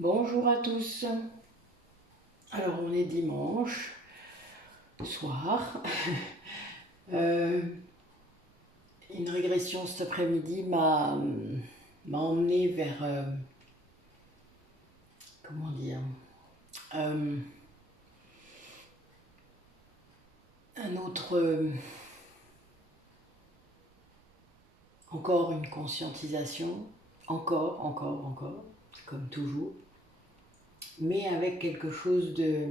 Bonjour à tous. Alors on est dimanche soir. Euh, une régression cet après-midi m'a emmené vers comment dire euh, un autre encore une conscientisation, encore, comme toujours, mais avec quelque chose de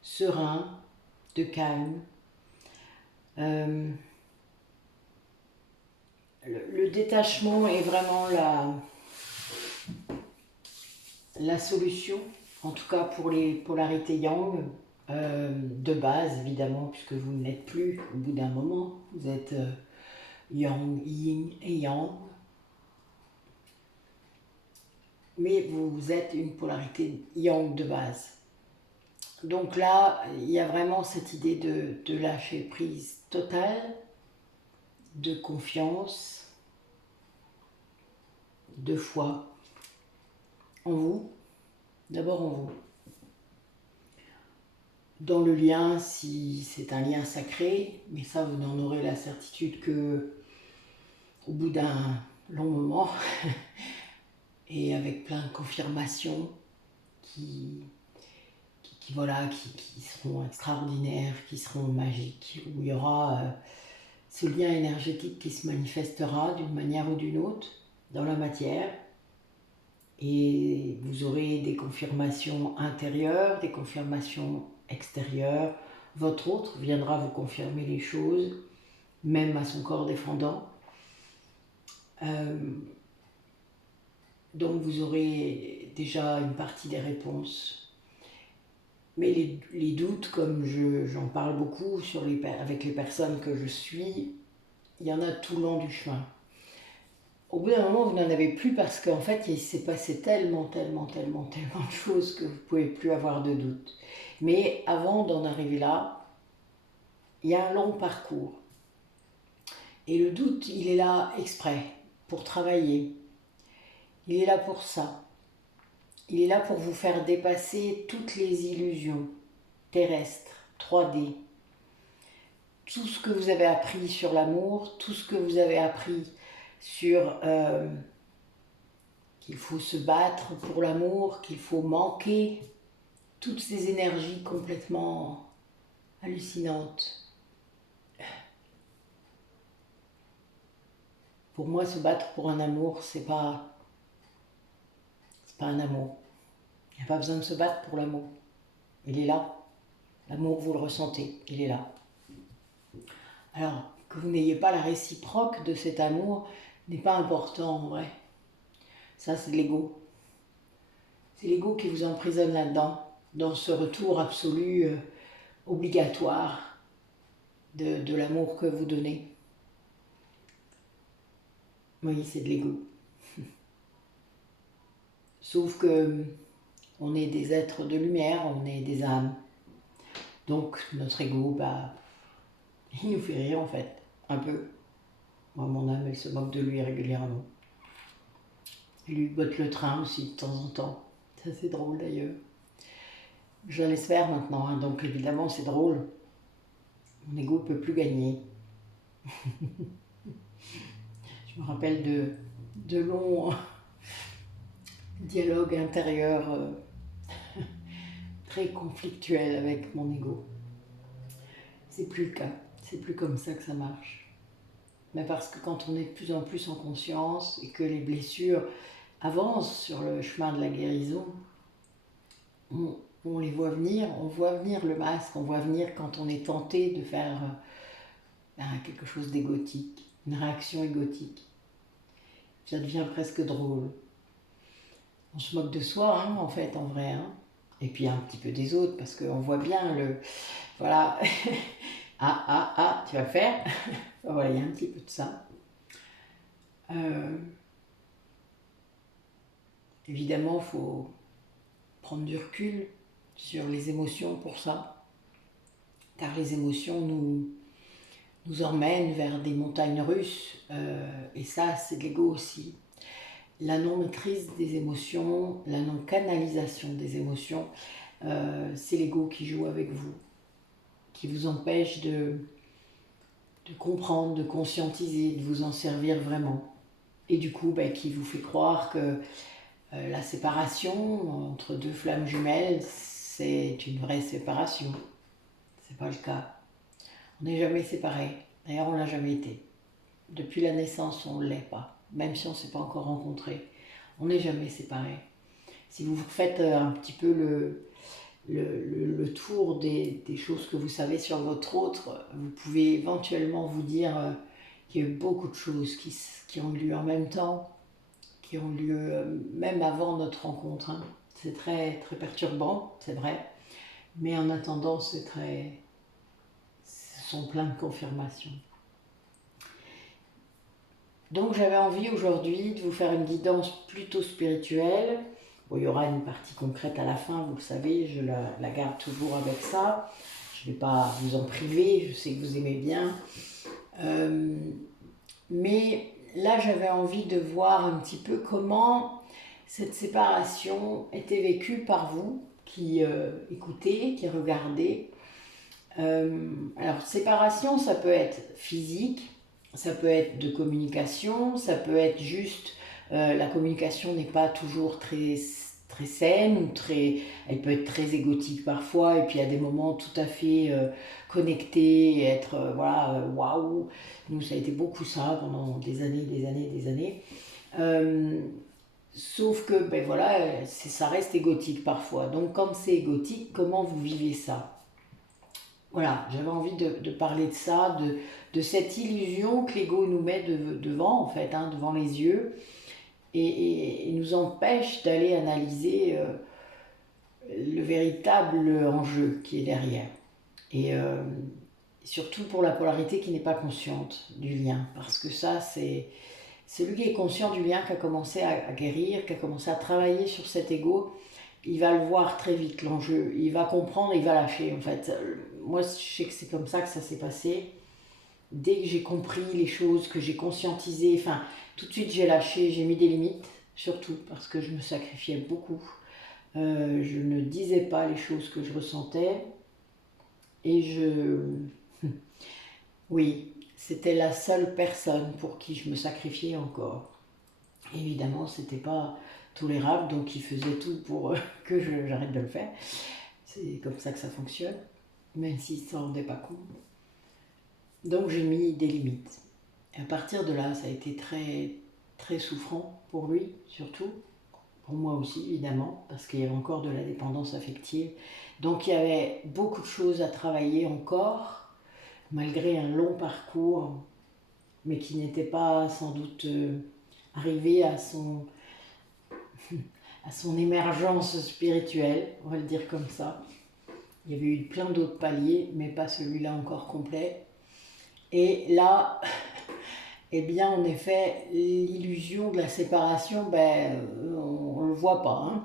serein, de calme. Euh, le détachement est vraiment la solution, en tout cas pour les polarités yang, de base évidemment, puisque vous n'êtes plus au bout d'un moment, vous êtes yang, yin et yang, mais vous êtes une polarité yang de base. Donc là, il y a vraiment cette idée de lâcher prise totale, de confiance, de foi en vous, d'abord en vous. Dans le lien, si c'est un lien sacré, mais ça vous n'en aurez la certitude que au bout d'un long moment et avec plein de confirmations qui seront extraordinaires, qui seront magiques, où il y aura ce lien énergétique qui se manifestera d'une manière ou d'une autre dans la matière. Et vous aurez des confirmations intérieures, des confirmations extérieures. Votre autre viendra vous confirmer les choses, même à son corps défendant. Donc vous aurez déjà une partie des réponses. Mais les doutes, comme j'en parle beaucoup avec les personnes que je suis, il y en a tout le long du chemin. Au bout d'un moment, vous n'en avez plus parce qu'en fait, il s'est passé tellement de choses que vous ne pouvez plus avoir de doute. Mais avant d'en arriver là, il y a un long parcours. Et le doute, il est là exprès, pour travailler. Il est là pour ça. Il est là pour vous faire dépasser toutes les illusions terrestres, 3D. Tout ce que vous avez appris sur l'amour, tout ce que vous avez appris sur qu'il faut se battre pour l'amour, qu'il faut manquer, toutes ces énergies complètement hallucinantes. Pour moi, se battre pour un amour, c'est pas un amour. Il n'y a pas besoin de se battre pour l'amour. Il est là. L'amour, vous le ressentez, il est là. Alors, que vous n'ayez pas la réciproque de cet amour n'est pas important en vrai. Ça, c'est l'ego. C'est l'ego qui vous emprisonne là-dedans, dans ce retour absolu, obligatoire de l'amour que vous donnez. Oui, c'est de l'ego. Sauf que on est des êtres de lumière, on est des âmes. Donc notre ego, il nous fait rire en fait, un peu. Moi, mon âme, elle se moque de lui régulièrement. Il lui botte le train aussi de temps en temps. C'est assez drôle d'ailleurs. Je la laisse faire maintenant, hein, donc évidemment c'est drôle. Mon ego ne peut plus gagner. Je me rappelle de longs dialogues intérieurs très conflictuels avec mon ego. C'est plus le cas, c'est plus comme ça que ça marche. Mais parce que quand on est de plus en plus en conscience et que les blessures avancent sur le chemin de la guérison, on les voit venir, on voit venir le masque, on voit venir quand on est tenté de faire quelque chose d'égotique, une réaction égotique. Ça devient presque drôle. On se moque de soi, hein, en fait, en vrai. Hein. Et puis un petit peu des autres, parce qu'on voit bien le... Voilà. Tu vas le faire. Voilà, il y a un petit peu de ça. Évidemment, il faut prendre du recul sur les émotions pour ça. Car les émotions nous emmènent vers des montagnes russes. Et ça, c'est de l'ego aussi. la non-maîtrise des émotions, la non-canalisation des émotions, c'est l'ego qui joue avec vous, qui vous empêche de comprendre, de conscientiser, de vous en servir vraiment. Et du coup, qui vous fait croire que la séparation entre deux flammes jumelles, c'est une vraie séparation. C'est pas le cas. On n'est jamais séparés. D'ailleurs, on l'a jamais été. Depuis la naissance, on ne l'est pas. Même si on ne s'est pas encore rencontrés. On n'est jamais séparés. Si vous faites un petit peu le tour des choses que vous savez sur votre autre, vous pouvez éventuellement vous dire qu'il y a eu beaucoup de choses qui ont eu lieu en même temps, qui ont lieu même avant notre rencontre. Hein. C'est très, très perturbant, c'est vrai. Mais en attendant, ce sont plein de confirmations. Donc j'avais envie aujourd'hui de vous faire une guidance plutôt spirituelle. Bon, il y aura une partie concrète à la fin, vous le savez, je la garde toujours avec ça. Je ne vais pas vous en priver, je sais que vous aimez bien. Mais là, j'avais envie de voir un petit peu comment cette séparation était vécue par vous, qui écoutez, qui regardez. Alors, séparation, ça peut être physique, ça peut être de communication, ça peut être juste, la communication n'est pas toujours très, très saine, ou elle peut être très égotique parfois, et puis il y a des moments tout à fait connectés, et être, voilà, waouh. Nous, ça a été beaucoup ça pendant des années, des années, des années. Sauf que, voilà, ça reste égotique parfois. Donc, quand c'est égotique, comment vous vivez ça? Voilà, j'avais envie de parler de ça, de cette illusion que l'ego nous met devant, en fait, hein, devant les yeux, et nous empêche d'aller analyser le véritable enjeu qui est derrière. Et surtout pour la polarité qui n'est pas consciente du lien, parce que ça, c'est celui qui est conscient du lien, qui a commencé à guérir, qui a commencé à travailler sur cet ego. Il va le voir très vite, l'enjeu. Il va comprendre, il va lâcher, en fait. Moi, je sais que c'est comme ça que ça s'est passé. Dès que j'ai compris les choses, que j'ai conscientisé, enfin, tout de suite j'ai lâché, j'ai mis des limites, surtout parce que je me sacrifiais beaucoup. Je ne disais pas les choses que je ressentais. Et oui, c'était la seule personne pour qui je me sacrifiais encore. Évidemment, c'était pas tolérable, donc il faisait tout pour que j'arrête de le faire. C'est comme ça que ça fonctionne, même s'il ne s'en rendait pas compte. Donc j'ai mis des limites. Et à partir de là, ça a été très, très souffrant pour lui, surtout. Pour moi aussi, évidemment, parce qu'il y avait encore de la dépendance affective. Donc il y avait beaucoup de choses à travailler encore, malgré un long parcours, mais qui n'était pas sans doute arrivé à son émergence spirituelle, on va le dire comme ça. Il y avait eu plein d'autres paliers, mais pas celui-là encore complet. Et là, eh bien, en effet, l'illusion de la séparation, on ne le voit pas. Hein.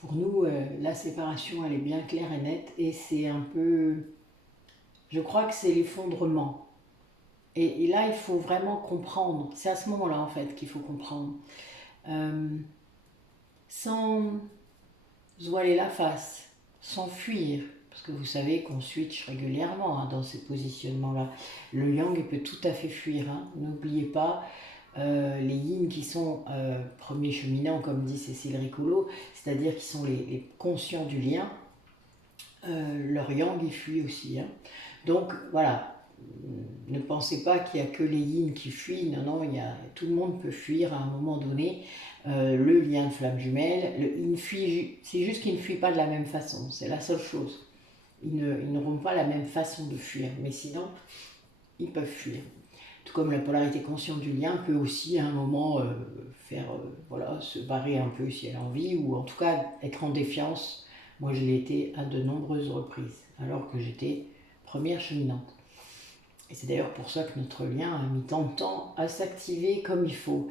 Pour nous, la séparation, elle est bien claire et nette, et c'est un peu... Je crois que c'est l'effondrement. Et là, il faut vraiment comprendre. C'est à ce moment-là, en fait, qu'il faut comprendre. Sans se voiler la face, sans fuir, parce que vous savez qu'on switch régulièrement dans ces positionnements-là. Le yang, il peut tout à fait fuir. Hein. N'oubliez pas les yin qui sont premiers cheminants, comme dit Cécile Ricolo, c'est-à-dire qui sont les conscients du lien. Leur yang, il fuit aussi. Hein. Donc voilà, ne pensez pas qu'il n'y a que les yin qui fuient. Non, non, tout le monde peut fuir à un moment donné. Le lien de flamme jumelle, il fuit, c'est juste qu'il ne fuit pas de la même façon, c'est la seule chose. Ils n'auront pas la même façon de fuir, mais sinon, ils peuvent fuir. Tout comme la polarité consciente du lien peut aussi à un moment voilà, se barrer un peu si elle a envie, ou en tout cas être en défiance. Moi, je l'ai été à de nombreuses reprises, alors que j'étais première cheminante. Et c'est d'ailleurs pour ça que notre lien a mis tant de temps à s'activer comme il faut.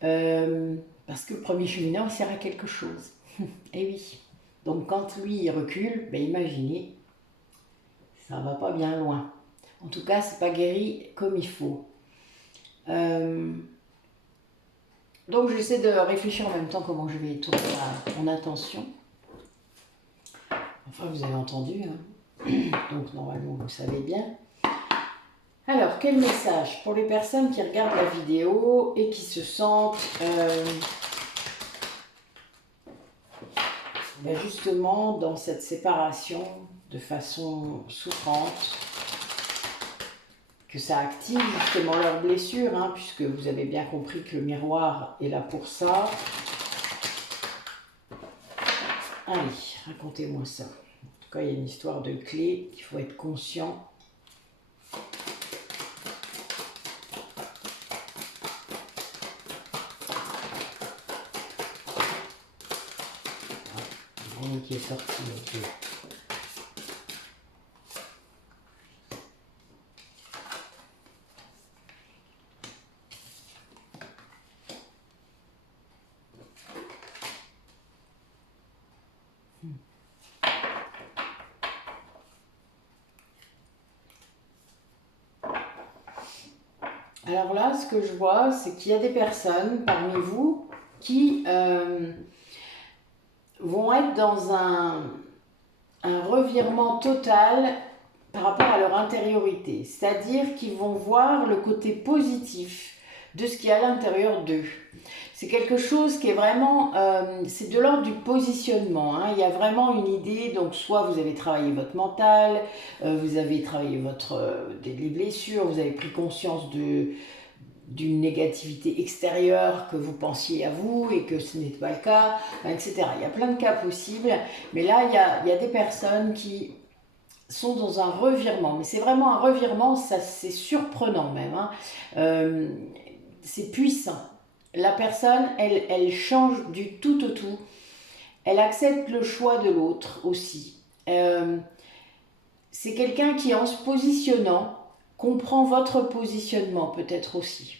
Parce que le premier cheminant, il sert à quelque chose. Et oui. Donc quand lui, il recule, imaginez, ça va pas bien loin. En tout cas, c'est pas guéri comme il faut. Donc j'essaie de réfléchir en même temps comment je vais tourner mon intention. Enfin, vous avez entendu, hein. Donc normalement vous savez bien. Alors, quel message pour les personnes qui regardent la vidéo et qui se sentent justement dans cette séparation de façon souffrante, que ça active justement leurs blessures, hein, puisque vous avez bien compris que le miroir est là pour ça. Allez, racontez-moi ça. En tout cas, il y a une histoire de clé qu'il faut être conscient. Qui est sorti. Okay. Alors là, ce que je vois, c'est qu'il y a des personnes parmi vous qui vont être dans un revirement total par rapport à leur intériorité. C'est-à-dire qu'ils vont voir le côté positif de ce qui est à l'intérieur d'eux. C'est quelque chose qui est vraiment, c'est de l'ordre du positionnement, hein. Il y a vraiment une idée, donc soit vous avez travaillé votre mental, vous avez travaillé les blessures, vous avez pris conscience d'une négativité extérieure que vous pensiez à vous et que ce n'était pas le cas, etc. Il y a plein de cas possibles, mais là, il y a des personnes qui sont dans un revirement, mais c'est vraiment un revirement, ça c'est surprenant même, hein. C'est puissant. La personne, elle change du tout au tout, elle accepte le choix de l'autre aussi. C'est quelqu'un qui, en se positionnant, comprend votre positionnement peut-être aussi.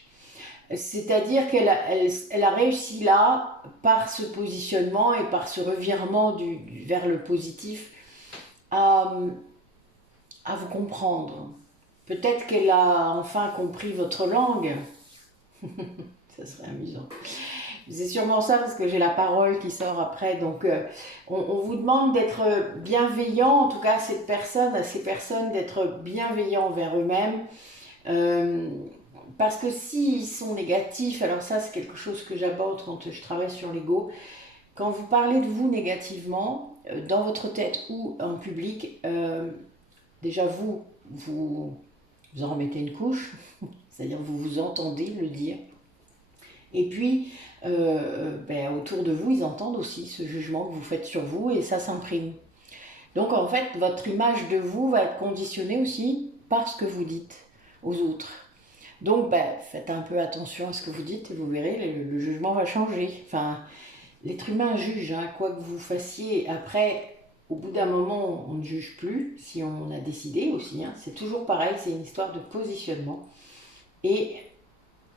C'est-à-dire qu'elle a réussi là, par ce positionnement et par ce revirement vers le positif, à vous comprendre. Peut-être qu'elle a enfin compris votre langue. Ça serait amusant. C'est sûrement ça parce que j'ai la parole qui sort après. Donc on vous demande d'être bienveillant, en tout cas à ces personnes d'être bienveillants envers eux-mêmes. Parce que s'ils sont négatifs, alors ça c'est quelque chose que j'aborde quand je travaille sur l'ego, quand vous parlez de vous négativement, dans votre tête ou en public, déjà vous en remettez une couche, c'est-à-dire vous vous entendez le dire, et puis autour de vous ils entendent aussi ce jugement que vous faites sur vous et ça s'imprime. Donc en fait votre image de vous va être conditionnée aussi par ce que vous dites aux autres. Donc faites un peu attention à ce que vous dites et vous verrez, le jugement va changer. Enfin, l'être humain juge, hein, quoi que vous fassiez. Après, au bout d'un moment, on ne juge plus, si on a décidé aussi, hein. C'est toujours pareil, c'est une histoire de positionnement. Et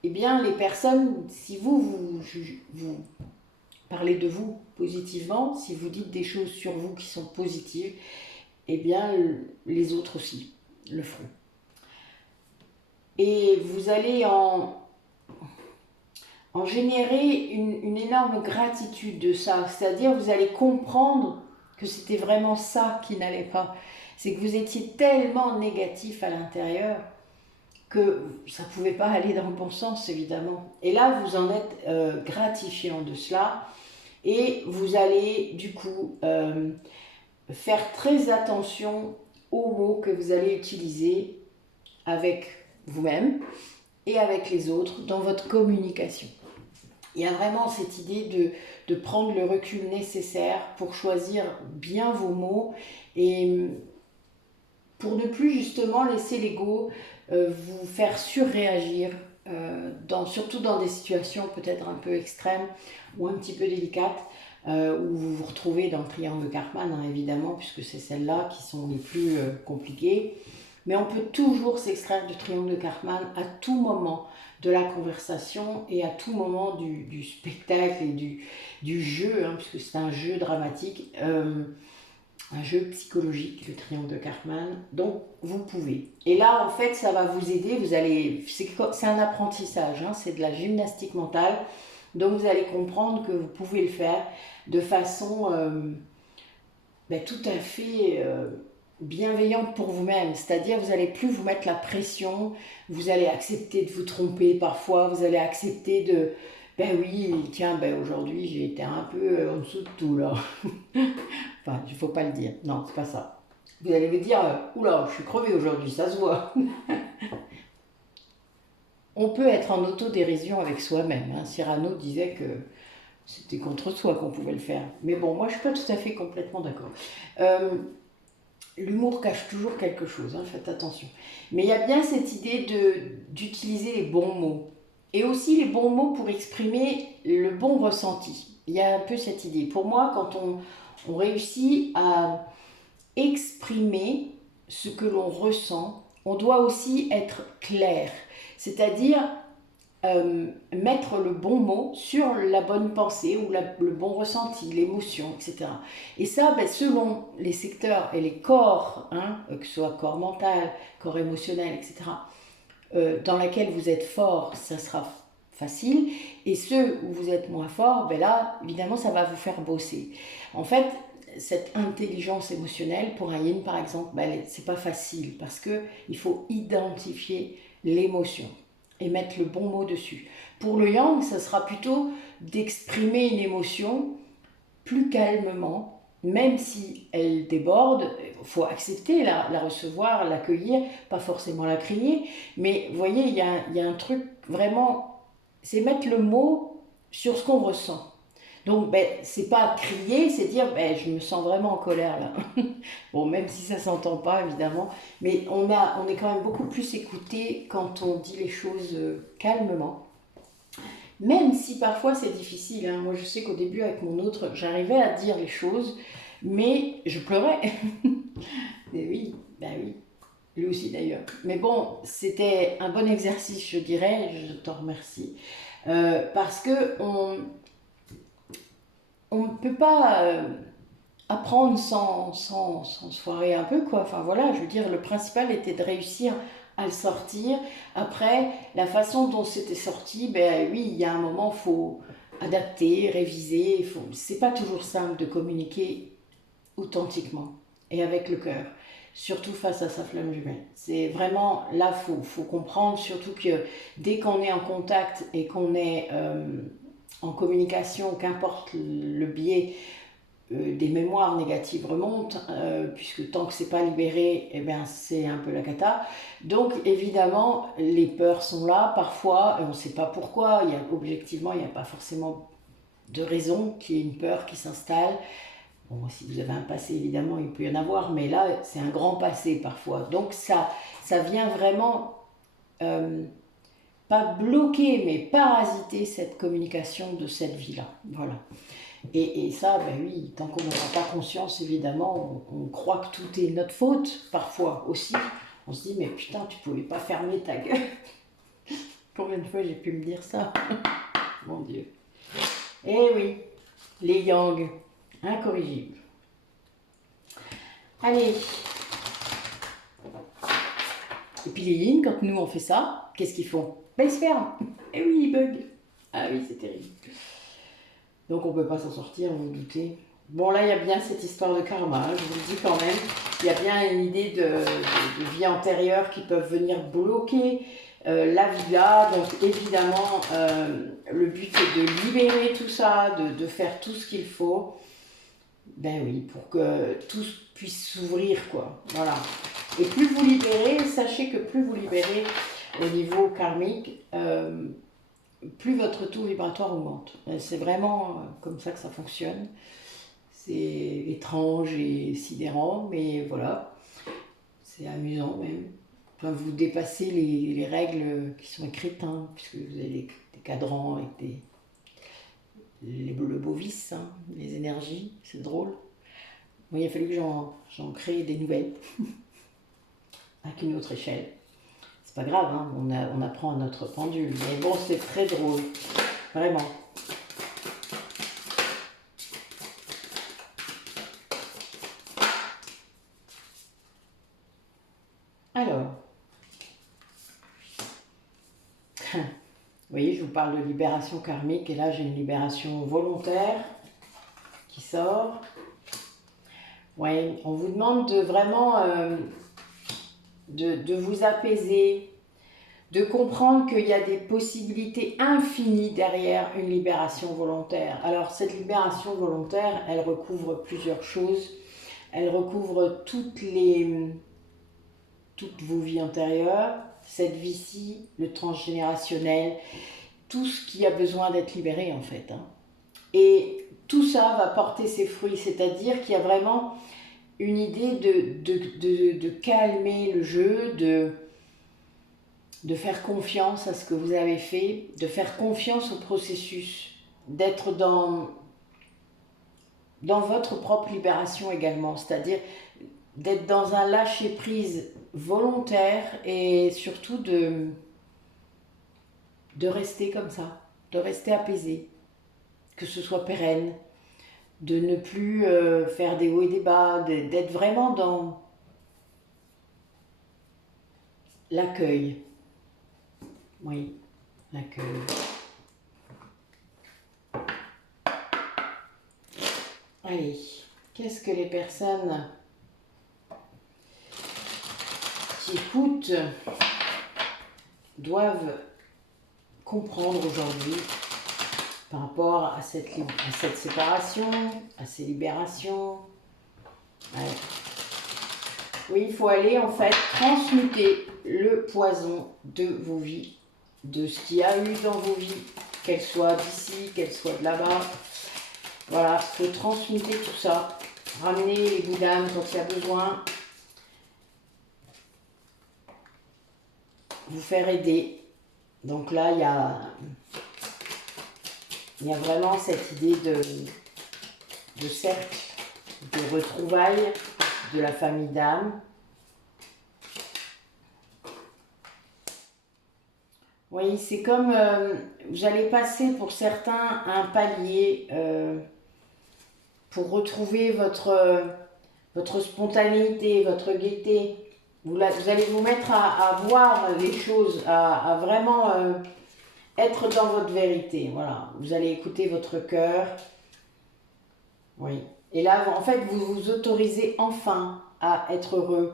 eh bien, les personnes, si vous parlez de vous positivement, si vous dites des choses sur vous qui sont positives, eh bien, les autres aussi le feront. Et vous allez en générer une énorme gratitude de ça. C'est-à-dire, vous allez comprendre que c'était vraiment ça qui n'allait pas. C'est que vous étiez tellement négatif à l'intérieur que ça ne pouvait pas aller dans le bon sens, évidemment. Et là, vous en êtes gratifiant de cela. Et vous allez, du coup, faire très attention aux mots que vous allez utiliser avec vous-même et avec les autres dans votre communication. Il y a vraiment cette idée de prendre le recul nécessaire pour choisir bien vos mots et pour ne plus justement laisser l'ego vous faire surréagir, surtout dans des situations peut-être un peu extrêmes ou un petit peu délicates, où vous vous retrouvez dans le triangle de Karpman, hein, évidemment, puisque c'est celles-là qui sont les plus compliquées. Mais on peut toujours s'extraire du triangle de Karpman à tout moment de la conversation et à tout moment du spectacle et du jeu, hein, puisque c'est un jeu dramatique, un jeu psychologique, le triangle de Karpman. Donc, vous pouvez. Et là, en fait, ça va vous aider. C'est un apprentissage, hein, c'est de la gymnastique mentale. Donc vous allez comprendre que vous pouvez le faire de façon tout à fait bienveillante pour vous-même. C'est-à-dire vous n'allez plus vous mettre la pression, vous allez accepter de vous tromper parfois, vous allez accepter de... Ben oui, tiens, aujourd'hui j'ai été un peu en dessous de tout là. Enfin, il ne faut pas le dire. Non, c'est pas ça. Vous allez vous dire, oula, je suis crevée aujourd'hui, ça se voit. On peut être en autodérision avec soi-même. Hein. Cyrano disait que c'était contre soi qu'on pouvait le faire. Mais bon, moi je suis pas tout à fait complètement d'accord. L'humour cache toujours quelque chose, hein, faites attention. Mais il y a bien cette idée d'utiliser les bons mots. Et aussi les bons mots pour exprimer le bon ressenti. Il y a un peu cette idée. Pour moi, quand on réussit à exprimer ce que l'on ressent, on doit aussi être clair. C'est-à-dire mettre le bon mot sur la bonne pensée ou le bon ressenti, l'émotion, etc. Et ça, selon les secteurs et les corps, hein, que ce soit corps mental, corps émotionnel, etc., dans laquelle vous êtes fort, ça sera facile. Et ceux où vous êtes moins fort, là, évidemment, ça va vous faire bosser. En fait, cette intelligence émotionnelle, pour un yin par exemple, c'est pas facile parce qu'il faut identifier l'émotion et mettre le bon mot dessus. Pour le yang, ça sera plutôt d'exprimer une émotion plus calmement, même si elle déborde, il faut accepter, la recevoir, l'accueillir, pas forcément la crier, mais vous voyez, il y a un truc vraiment, c'est mettre le mot sur ce qu'on ressent. Donc, c'est pas crier, c'est dire, je me sens vraiment en colère là. Bon, même si ça s'entend pas, évidemment, mais on est quand même beaucoup plus écouté quand on dit les choses calmement. Même si parfois c'est difficile. Hein. Moi, je sais qu'au début, avec mon autre, j'arrivais à dire les choses, mais je pleurais. Et oui, oui. Lui aussi d'ailleurs. Mais bon, c'était un bon exercice, je dirais. Je t'en remercie. Parce que on ne peut pas apprendre sans se foirer un peu, quoi. Enfin voilà, je veux dire, le principal était de réussir à le sortir. Après, la façon dont c'était sorti, oui, il y a un moment, il faut adapter, réviser. C'est pas toujours simple de communiquer authentiquement et avec le cœur. Surtout face à sa flamme jumelle. C'est vraiment, là, faut comprendre, surtout que dès qu'on est en contact et qu'on est en communication, qu'importe le biais, des mémoires négatives remontent, puisque tant que c'est pas libéré, c'est un peu la cata. Donc évidemment, les peurs sont là, parfois, et on ne sait pas pourquoi, objectivement, il n'y a pas forcément de raison qu'il y ait une peur qui s'installe. Bon, si vous avez un passé, évidemment, il peut y en avoir, mais là, c'est un grand passé parfois. Donc ça vient vraiment pas bloquer, mais parasiter cette communication de cette vie-là. Voilà. Et ça, oui, tant qu'on n'aura pas conscience, évidemment, on croit que tout est notre faute, parfois aussi. On se dit, mais putain, tu pouvais pas fermer ta gueule. Combien de fois j'ai pu me dire ça? Mon Dieu. Eh oui, les yang, incorrigibles. Allez. Et puis les yin, quand nous on fait ça, qu'est-ce qu'ils font? Ils se ferment. Eh oui, ils bug. Ah oui, c'est terrible. Donc on ne peut pas s'en sortir, vous vous doutez. Bon, là, il y a bien cette histoire de karma, je vous le dis quand même. Il y a bien une idée de vie antérieure qui peuvent venir bloquer la vie là. Donc évidemment, le but est de libérer tout ça, de faire tout ce qu'il faut. Oui, pour que tout puisse s'ouvrir, quoi. Voilà. Et plus vous libérez, sachez que plus vous libérez au niveau karmique, plus votre taux vibratoire augmente. C'est vraiment comme ça que ça fonctionne. C'est étrange et sidérant, mais voilà, c'est amusant même. Enfin, vous dépassez les règles qui sont écrites, hein, puisque vous avez des cadrans avec le bovis, hein, les énergies, c'est drôle. Bon, il a fallu que j'en crée des nouvelles, avec une autre échelle. C'est pas grave, hein, on apprend à notre pendule. Mais bon, c'est très drôle. Vraiment. Alors. voyez, je vous parle de libération karmique et là j'ai une libération volontaire qui sort. Oui, on vous demande de vraiment de vous apaiser, de comprendre qu'il y a des possibilités infinies derrière une libération volontaire. Alors cette libération volontaire, elle recouvre plusieurs choses. Elle recouvre toutes vos vies antérieures, cette vie-ci, le transgénérationnel, tout ce qui a besoin d'être libéré en fait. Et tout ça va porter ses fruits, c'est-à-dire qu'il y a vraiment une idée de calmer le jeu, de faire confiance à ce que vous avez fait, de faire confiance au processus, d'être dans votre propre libération également, c'est-à-dire d'être dans un lâcher-prise volontaire et surtout de rester comme ça, de rester apaisé, que ce soit pérenne, de ne plus faire des hauts et des bas, d'être vraiment dans l'accueil. Oui, l'accueil. Allez, qu'est-ce que les personnes qui écoutent doivent comprendre aujourd'hui par rapport à cette séparation, à ces libérations? Ouais. Oui, il faut aller en fait transmuter le poison de vos vies, de ce qu'il y a eu dans vos vies, qu'elles soient d'ici, qu'elles soient de là-bas. Voilà, il faut transmuter tout ça, ramener les bouts d'âme quand il y a besoin, vous faire aider. Donc là, il y a vraiment cette idée de cercle, de retrouvailles de la famille d'âme. Oui, c'est comme vous allez passer pour certains un palier pour retrouver votre spontanéité, votre gaieté. Vous allez vous mettre à voir les choses, à vraiment être dans votre vérité. Voilà, vous allez écouter votre cœur. Oui. Et là, en fait, vous vous autorisez enfin à être heureux.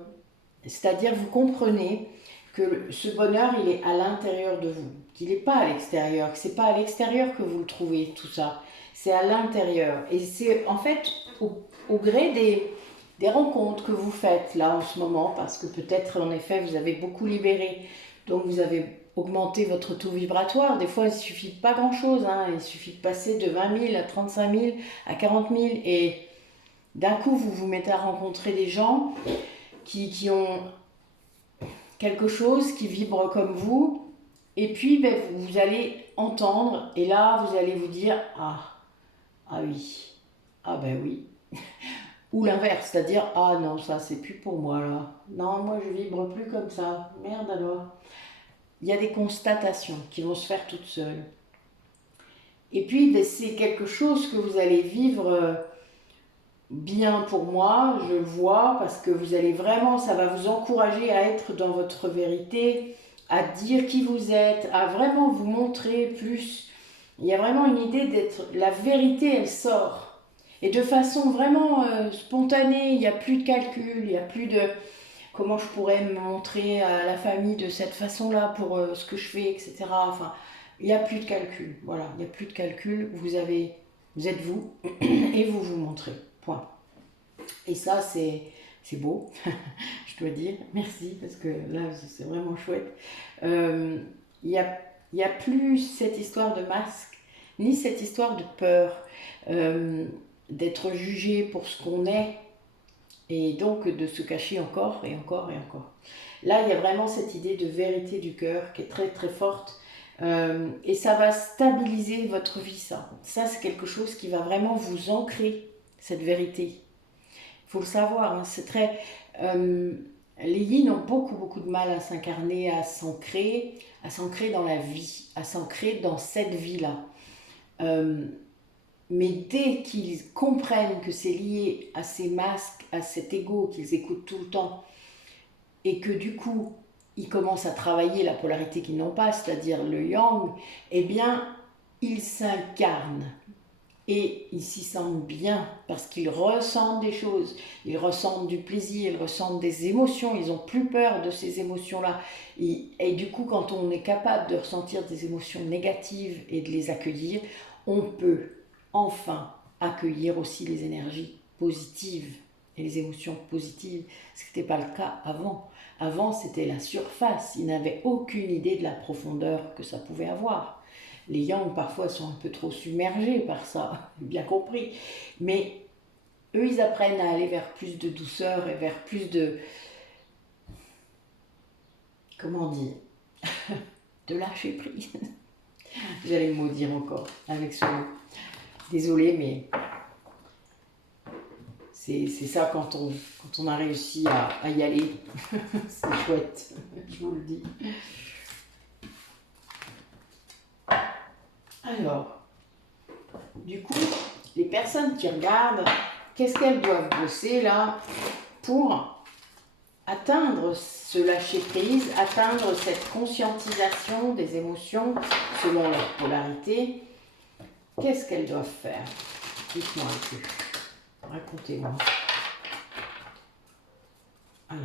C'est-à-dire, vous comprenez que ce bonheur, il est à l'intérieur de vous, qu'il n'est pas à l'extérieur, que ce n'est pas à l'extérieur que vous le trouvez, tout ça. C'est à l'intérieur. Et c'est en fait au gré des rencontres que vous faites là en ce moment, parce que peut-être en effet vous avez beaucoup libéré, donc vous avez augmenté votre taux vibratoire. Des fois il ne suffit de pas grand chose, hein. Il suffit de passer de 20 000 à 35 000 à 40 000 et d'un coup vous vous mettez à rencontrer des gens qui ont quelque chose, qui vibre comme vous, et puis ben, vous allez entendre et là vous allez vous dire ah oui, ah ben oui. Ou l'inverse, c'est-à-dire, ah non, ça c'est plus pour moi là. Non, moi je vibre plus comme ça. Merde alors. Il y a des constatations qui vont se faire toutes seules. Et puis ben, c'est quelque chose que vous allez vivre bien pour moi, je le vois, parce que vous allez vraiment, ça va vous encourager à être dans votre vérité, à dire qui vous êtes, à vraiment vous montrer plus. Il y a vraiment une idée d'être, la vérité elle sort. Et de façon vraiment spontanée, il n'y a plus de calcul, il n'y a plus de comment je pourrais me montrer à la famille de cette façon-là pour ce que je fais, etc. Enfin, il n'y a plus de calcul, voilà, il n'y a plus de calcul, vous êtes vous et vous vous montrez, point. Et ça, c'est beau, je dois dire, merci, parce que là, c'est vraiment chouette. Il y a plus cette histoire de masque, ni cette histoire de peur. D'être jugé pour ce qu'on est et donc de se cacher encore et encore et encore. Là, il y a vraiment cette idée de vérité du cœur qui est très très forte et ça va stabiliser votre vie, ça. Ça, c'est quelque chose qui va vraiment vous ancrer, cette vérité. Il faut le savoir, hein, c'est très... les yin ont beaucoup beaucoup de mal à s'incarner, à s'ancrer dans la vie, à s'ancrer dans cette vie-là. Mais dès qu'ils comprennent que c'est lié à ces masques, à cet ego qu'ils écoutent tout le temps, et que du coup, ils commencent à travailler la polarité qu'ils n'ont pas, c'est-à-dire le yang, eh bien, ils s'incarnent. Et ils s'y sentent bien parce qu'ils ressentent des choses, ils ressentent du plaisir, ils ressentent des émotions, ils n'ont plus peur de ces émotions-là. Et du coup, quand on est capable de ressentir des émotions négatives et de les accueillir, on peut enfin accueillir aussi les énergies positives et les émotions positives, ce qui n'était pas le cas avant. Avant, c'était la surface, ils n'avaient aucune idée de la profondeur que ça pouvait avoir. Les yang, parfois, sont un peu trop submergés par ça, bien compris. Mais eux, ils apprennent à aller vers plus de douceur et vers plus de... Comment dire? De lâcher prise. J'allais me maudire encore avec ce mot. Désolée, mais c'est ça quand on a réussi à y aller. C'est chouette, je vous le dis. Alors, du coup, les personnes qui regardent, qu'est-ce qu'elles doivent bosser là pour atteindre ce lâcher-prise, atteindre cette conscientisation des émotions selon leur polarité? Qu'est-ce qu'elles doivent faire? Dites-moi un peu. Racontez-moi. Alors.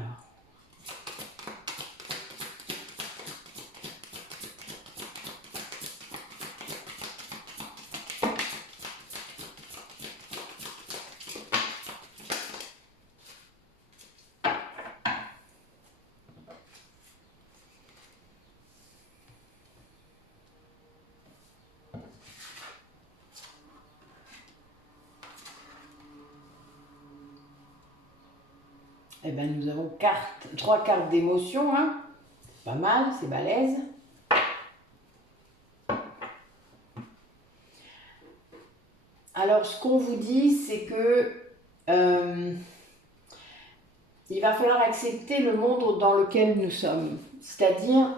Eh bien, nous avons trois cartes d'émotions, hein. Pas mal, c'est balèze. Alors, ce qu'on vous dit, c'est que il va falloir accepter le monde dans lequel nous sommes. C'est-à-dire,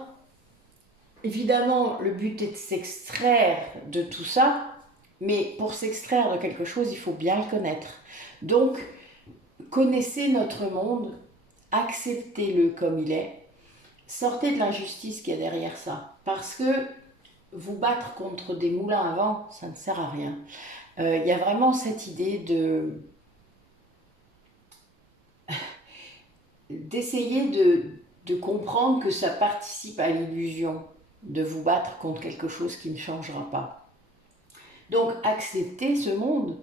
évidemment, le but est de s'extraire de tout ça, mais pour s'extraire de quelque chose, il faut bien le connaître. Donc, connaissez notre monde, acceptez-le comme il est, sortez de l'injustice qu'il y a derrière ça. Parce que vous battre contre des moulins à vent, ça ne sert à rien. Il y a vraiment cette idée d'essayer de comprendre que ça participe à l'illusion de vous battre contre quelque chose qui ne changera pas. Donc acceptez ce monde,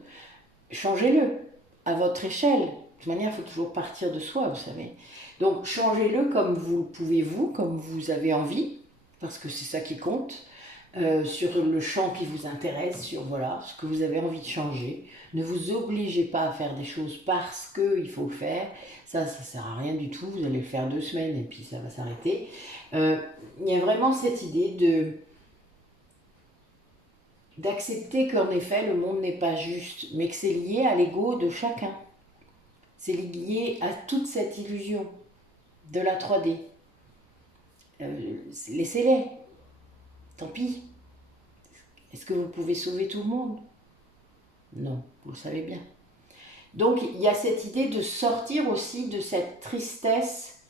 changez-le à votre échelle. De toute manière, il faut toujours partir de soi, vous savez. Donc changez-le comme vous le pouvez vous, comme vous avez envie, parce que c'est ça qui compte. Sur le champ qui vous intéresse, sur voilà, ce que vous avez envie de changer. Ne vous obligez pas à faire des choses parce qu'il faut le faire. Ça sert à rien du tout. Vous allez le faire 2 semaines et puis ça va s'arrêter. Il y a vraiment cette idée d'accepter qu'en effet, le monde n'est pas juste, mais que c'est lié à l'ego de chacun. C'est lié à toute cette illusion de la 3D. Laissez-les. Tant pis. Est-ce que vous pouvez sauver tout le monde? Non, vous le savez bien. Donc il y a cette idée de sortir aussi de cette tristesse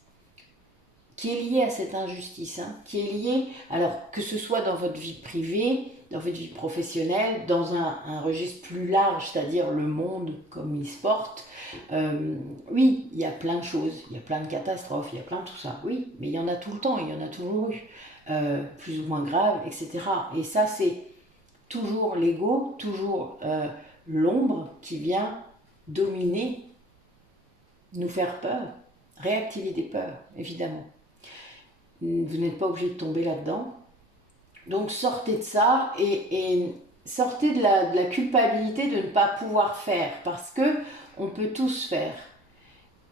qui est liée à cette injustice, hein, qui est liée, alors que ce soit dans votre vie privée, dans votre vie professionnelle, dans un registre plus large, c'est-à-dire le monde comme il se porte. Oui, il y a plein de choses, il y a plein de catastrophes, il y a plein de tout ça, oui, mais il y en a tout le temps, il y en a toujours eu, plus ou moins graves, etc. Et ça, c'est toujours l'ego, toujours l'ombre qui vient dominer, nous faire peur, réactiver des peurs, évidemment. Vous n'êtes pas obligé de tomber là-dedans. Donc sortez de ça et sortez de la culpabilité de ne pas pouvoir faire, parce que on peut tous faire.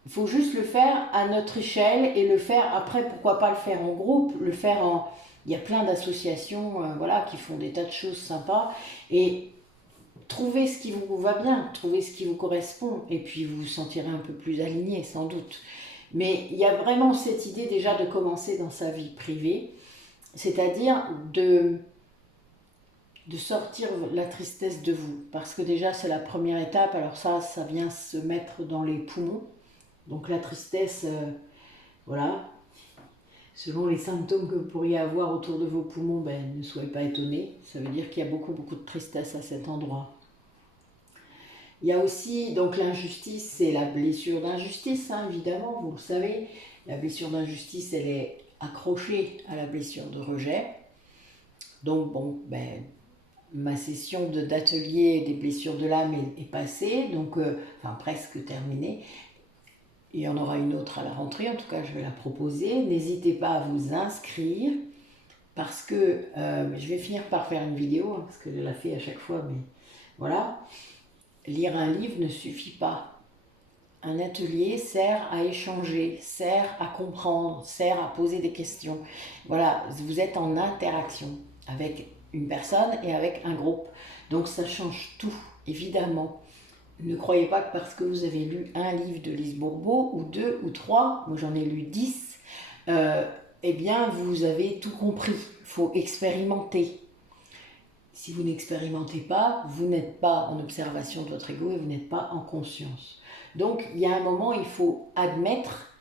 Il faut juste le faire à notre échelle et le faire après, pourquoi pas le faire en groupe, le faire en... Il y a plein d'associations voilà, qui font des tas de choses sympas et trouvez ce qui vous va bien, trouvez ce qui vous correspond et puis vous vous sentirez un peu plus aligné sans doute. Mais il y a vraiment cette idée déjà de commencer dans sa vie privée, c'est-à-dire de sortir la tristesse de vous. Parce que déjà c'est la première étape, alors ça vient se mettre dans les poumons. Donc la tristesse, voilà, Selon les symptômes que vous pourriez avoir autour de vos poumons, ben, ne soyez pas étonnés. Ça veut dire qu'il y a beaucoup, beaucoup de tristesse à cet endroit. Il y a aussi, donc l'injustice, c'est la blessure d'injustice, hein, évidemment, vous le savez. La blessure d'injustice, elle est accrochée à la blessure de rejet. Donc, bon, ben, ma session d'atelier des blessures de l'âme est passée, donc, enfin presque terminée. Il y en aura une autre à la rentrée, en tout cas je vais la proposer. N'hésitez pas à vous inscrire, parce que je vais finir par faire une vidéo, hein, parce que je la fais à chaque fois, mais voilà. Lire un livre ne suffit pas. Un atelier sert à échanger, sert à comprendre, sert à poser des questions. Voilà, vous êtes en interaction avec une personne et avec un groupe. Donc ça change tout, évidemment. Ne croyez pas que parce que vous avez lu un livre de Lise Bourbeau, ou 2 ou 3, moi j'en ai lu 10, eh bien vous avez tout compris. Il faut expérimenter. Si vous n'expérimentez pas, vous n'êtes pas en observation de votre ego et vous n'êtes pas en conscience. Donc il y a un moment, il faut admettre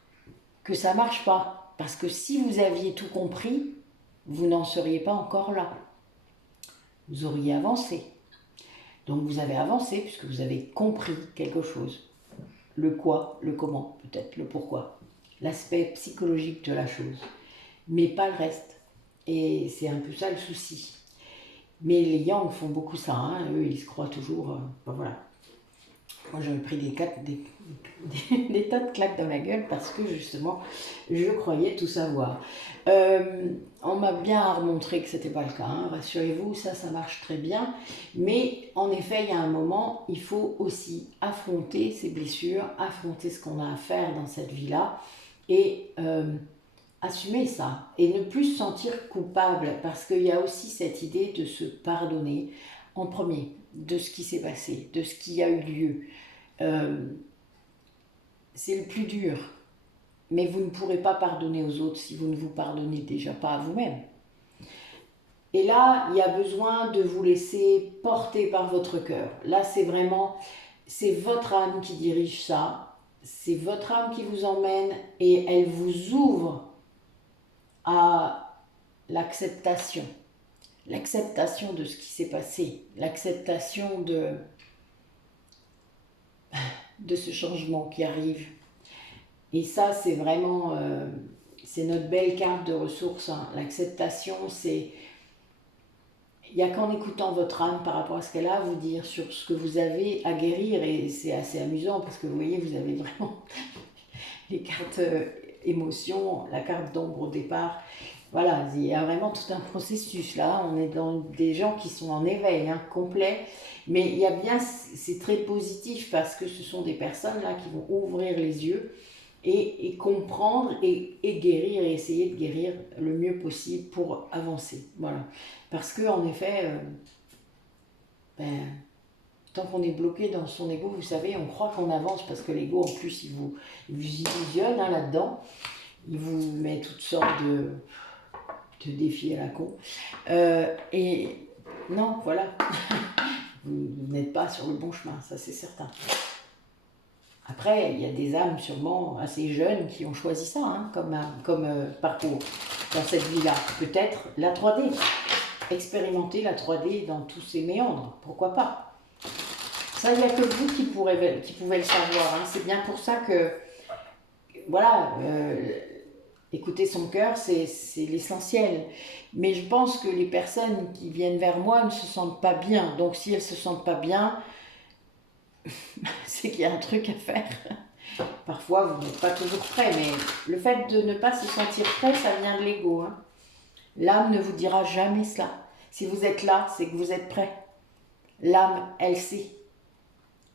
que ça ne marche pas. Parce que si vous aviez tout compris, vous n'en seriez pas encore là. Vous auriez avancé. Donc vous avez avancé puisque vous avez compris quelque chose. Le quoi, le comment, peut-être le pourquoi. L'aspect psychologique de la chose. Mais pas le reste. Et c'est un peu ça le souci. Mais les Yang font beaucoup ça, hein. Eux ils se croient toujours, ben voilà. Moi j'avais pris des tas de claques dans la gueule parce que justement je croyais tout savoir. On m'a bien remontré que c'était pas le cas, hein. Rassurez-vous, ça marche très bien. Mais en effet, il y a un moment, il faut aussi affronter ces blessures, affronter ce qu'on a à faire dans cette vie-là et assumer ça et ne plus se sentir coupable, parce qu'il y a aussi cette idée de se pardonner en premier de ce qui s'est passé, de ce qui a eu lieu. C'est le plus dur, mais vous ne pourrez pas pardonner aux autres si vous ne vous pardonnez déjà pas à vous-même. Et là, il y a besoin de vous laisser porter par votre cœur. Là, c'est vraiment, c'est votre âme qui dirige ça, c'est votre âme qui vous emmène et elle vous ouvre à l'acceptation. L'acceptation de ce qui s'est passé, l'acceptation de ce changement qui arrive. Et ça, c'est vraiment, c'est notre belle carte de ressources, hein. L'acceptation, c'est, il n'y a qu'en écoutant votre âme par rapport à ce qu'elle a à vous dire sur ce que vous avez à guérir, et c'est assez amusant parce que vous voyez, vous avez vraiment les cartes émotions, la carte d'ombre au départ. Voilà, il y a vraiment tout un processus là, on est dans des gens qui sont en éveil, hein, complet, mais il y a bien, c'est très positif parce que ce sont des personnes là qui vont ouvrir les yeux et comprendre et guérir et essayer de guérir le mieux possible pour avancer, voilà. Parce que en effet, tant qu'on est bloqué dans son ego, vous savez, on croit qu'on avance parce que l'ego en plus il vous illusionne, hein, là-dedans, il vous met toutes sortes de défis à la con. Et non, voilà, vous n'êtes pas sur le bon chemin, ça c'est certain. Après, il y a des âmes sûrement assez jeunes qui ont choisi ça, hein, comme parcours dans cette vie-là. Peut-être la 3D, expérimenter la 3D dans tous ses méandres, pourquoi pas. Ça, il n'y a que vous qui pouvez le savoir, hein. C'est bien pour ça que, voilà, écouter son cœur, c'est l'essentiel. Mais je pense que les personnes qui viennent vers moi ne se sentent pas bien. Donc si elles ne se sentent pas bien, c'est qu'il y a un truc à faire. Parfois, vous n'êtes pas toujours prêt, mais le fait de ne pas se sentir prêt, ça vient de l'ego, hein. L'âme ne vous dira jamais cela. Si vous êtes là, c'est que vous êtes prêt. L'âme, elle sait.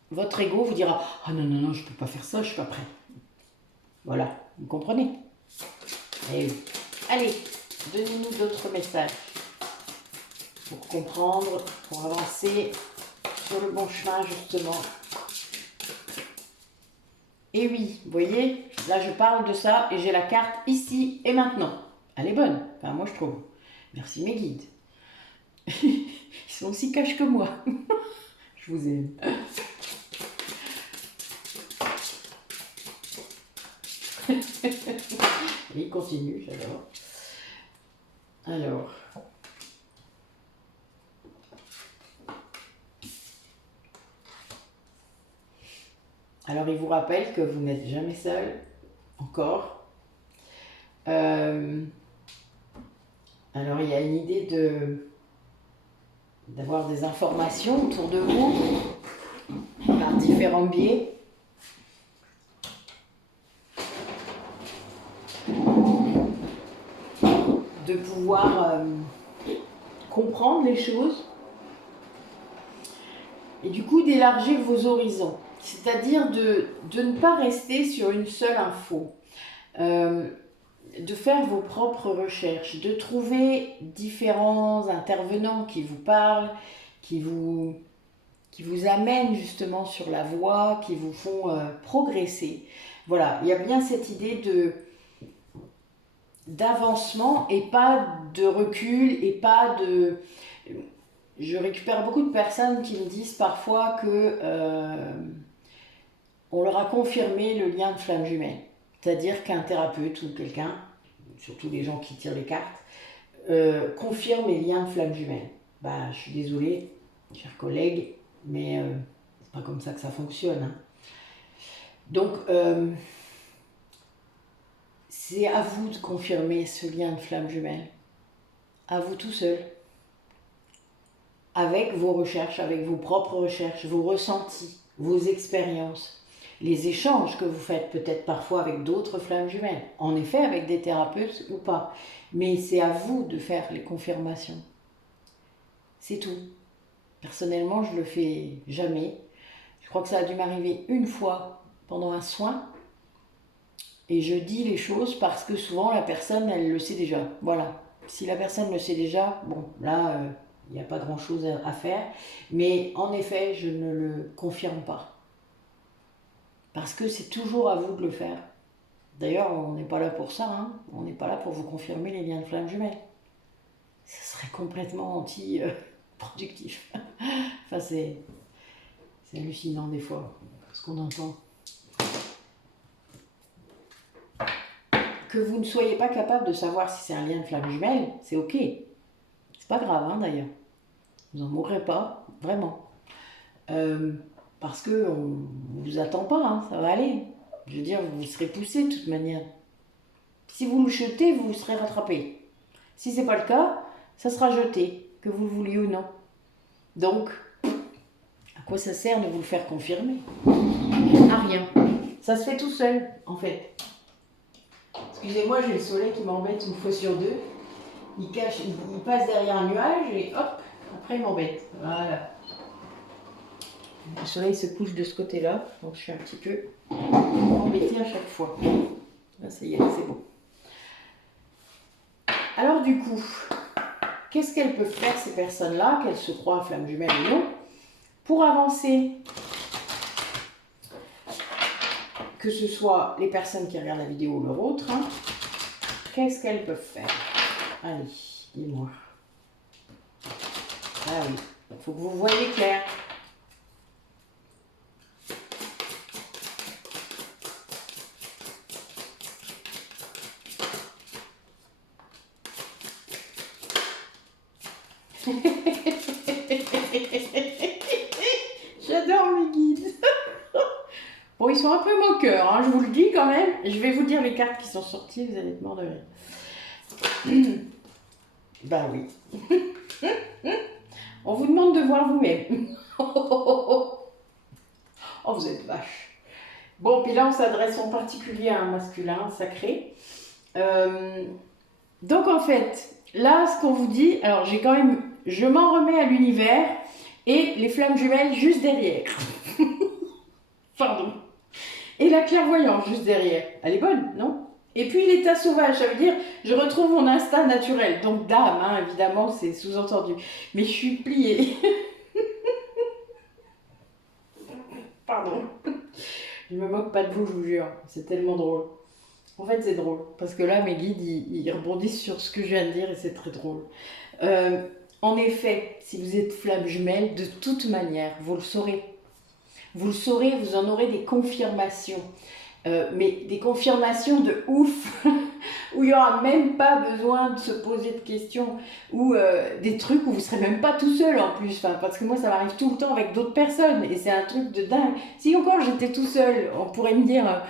Votre ego vous dira « Ah non, non, non, je ne peux pas faire ça, je ne suis pas prêt. » Voilà, vous comprenez? Et allez, donnez-nous d'autres messages pour comprendre, pour avancer sur le bon chemin, justement. Et oui, vous voyez, là je parle de ça et j'ai la carte ici et maintenant. Elle est bonne, enfin moi je trouve. Merci mes guides. Ils sont aussi cash que moi. Je vous aime. Oui, continue, j'adore. Alors. Alors, il vous rappelle que vous n'êtes jamais seul, encore. Alors, il y a une idée d'avoir des informations autour de vous par différents biais. De pouvoir comprendre les choses et du coup d'élargir vos horizons. C'est-à-dire de ne pas rester sur une seule info. De faire vos propres recherches, de trouver différents intervenants qui vous parlent, qui vous amènent justement sur la voie, qui vous font progresser. Voilà, il y a bien cette idée d'avancement et pas de recul et pas de... Je récupère beaucoup de personnes qui me disent parfois que on leur a confirmé le lien de flamme jumelle. C'est-à-dire qu'un thérapeute ou quelqu'un, surtout les gens qui tirent les cartes, confirme les liens de flamme jumelle. Bah, je suis désolée, chers collègues, mais c'est pas comme ça que ça fonctionne. Hein. Donc, c'est à vous de confirmer ce lien de flamme jumelle. À vous tout seul. Avec vos recherches, avec vos propres recherches, vos ressentis, vos expériences. Les échanges que vous faites peut-être parfois avec d'autres flammes jumelles, en effet avec des thérapeutes ou pas, mais c'est à vous de faire les confirmations. C'est tout. Personnellement, je le fais jamais. Je crois que ça a dû m'arriver une fois pendant un soin, et je dis les choses parce que souvent la personne, elle le sait déjà. Voilà. Si la personne le sait déjà, bon, là, il n'y a pas grand-chose à faire, mais en effet, je ne le confirme pas. Parce que c'est toujours à vous de le faire. D'ailleurs, on n'est pas là pour ça, hein. On n'est pas là pour vous confirmer les liens de flamme jumelle. Ce serait complètement anti-productif. Enfin, c'est hallucinant des fois, ce qu'on entend. Que vous ne soyez pas capable de savoir si c'est un lien de flamme jumelle, c'est ok. C'est pas grave, hein, d'ailleurs. Vous n'en mourrez pas, vraiment. Parce qu'on ne vous attend pas, hein, ça va aller. Je veux dire, vous serez poussé de toute manière. Si vous le jetez, vous serez rattrapé. Si ce n'est pas le cas, ça sera jeté, que vous le vouliez ou non. Donc, à quoi ça sert de vous le faire confirmer? À rien. Ça se fait tout seul, en fait. Excusez-moi, j'ai le soleil qui m'embête une fois sur deux. Il passe derrière un nuage et hop, après il m'embête. Voilà. Le soleil se couche de ce côté-là, donc je suis un petit peu embêtée à chaque fois. Là, ça y est, c'est bon. Alors du coup, qu'est-ce qu'elles peuvent faire ces personnes-là, qu'elles se croient flammes jumelles ou non, pour avancer? Que ce soit les personnes qui regardent la vidéo ou leur autre, hein, qu'est-ce qu'elles peuvent faire? Allez, dis-moi. Ah oui, il faut que vous voyez clair. J'adore mes guides. Bon, ils sont un peu moqueurs, hein, je vous le dis quand même. Je vais vous dire les cartes qui sont sorties, vous allez être mort de rire. Ben oui. On vous demande de voir vous-même. Oh, vous êtes vache. Bon, puis là, on s'adresse en particulier à un masculin sacré. Donc, en fait, là, ce qu'on vous dit, alors j'ai quand même, je m'en remets à l'univers et les flammes jumelles juste derrière. Pardon. Et la clairvoyance juste derrière. Elle est bonne, non? Et puis l'état sauvage, ça veut dire je retrouve mon instinct naturel. Donc d'âme, hein, évidemment, c'est sous-entendu. Mais je suis pliée. Pardon. Je me moque pas de vous, je vous jure. C'est tellement drôle. En fait, c'est drôle. Parce que là, mes guides, ils rebondissent sur ce que je viens de dire et c'est très drôle. En effet, si vous êtes flamme jumelle, de toute manière, vous le saurez. Vous le saurez, vous en aurez des confirmations. Mais des confirmations de ouf, où il n'y aura même pas besoin de se poser de questions, ou des trucs où vous ne serez même pas tout seul en plus, enfin, parce que moi ça m'arrive tout le temps avec d'autres personnes, et c'est un truc de dingue. Si encore j'étais tout seul, on pourrait me dire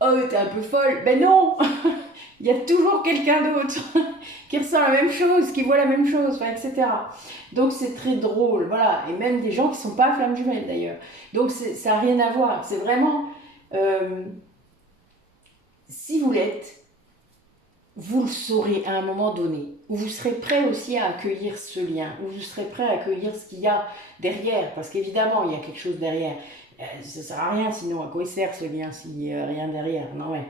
oh t'es un peu folle, ben non. Il y a toujours quelqu'un d'autre qui ressent la même chose, qui voit la même chose, enfin, etc. Donc c'est très drôle, voilà, et même des gens qui ne sont pas flammes jumelles d'ailleurs. Donc ça n'a rien à voir, c'est vraiment, si vous l'êtes, vous le saurez à un moment donné, où vous serez prêt aussi à accueillir ce lien, où vous serez prêt à accueillir ce qu'il y a derrière, parce qu'évidemment il y a quelque chose derrière. Ça ne sert à rien sinon, à quoi il sert ce lien s'il n'y a rien derrière? Non, ouais.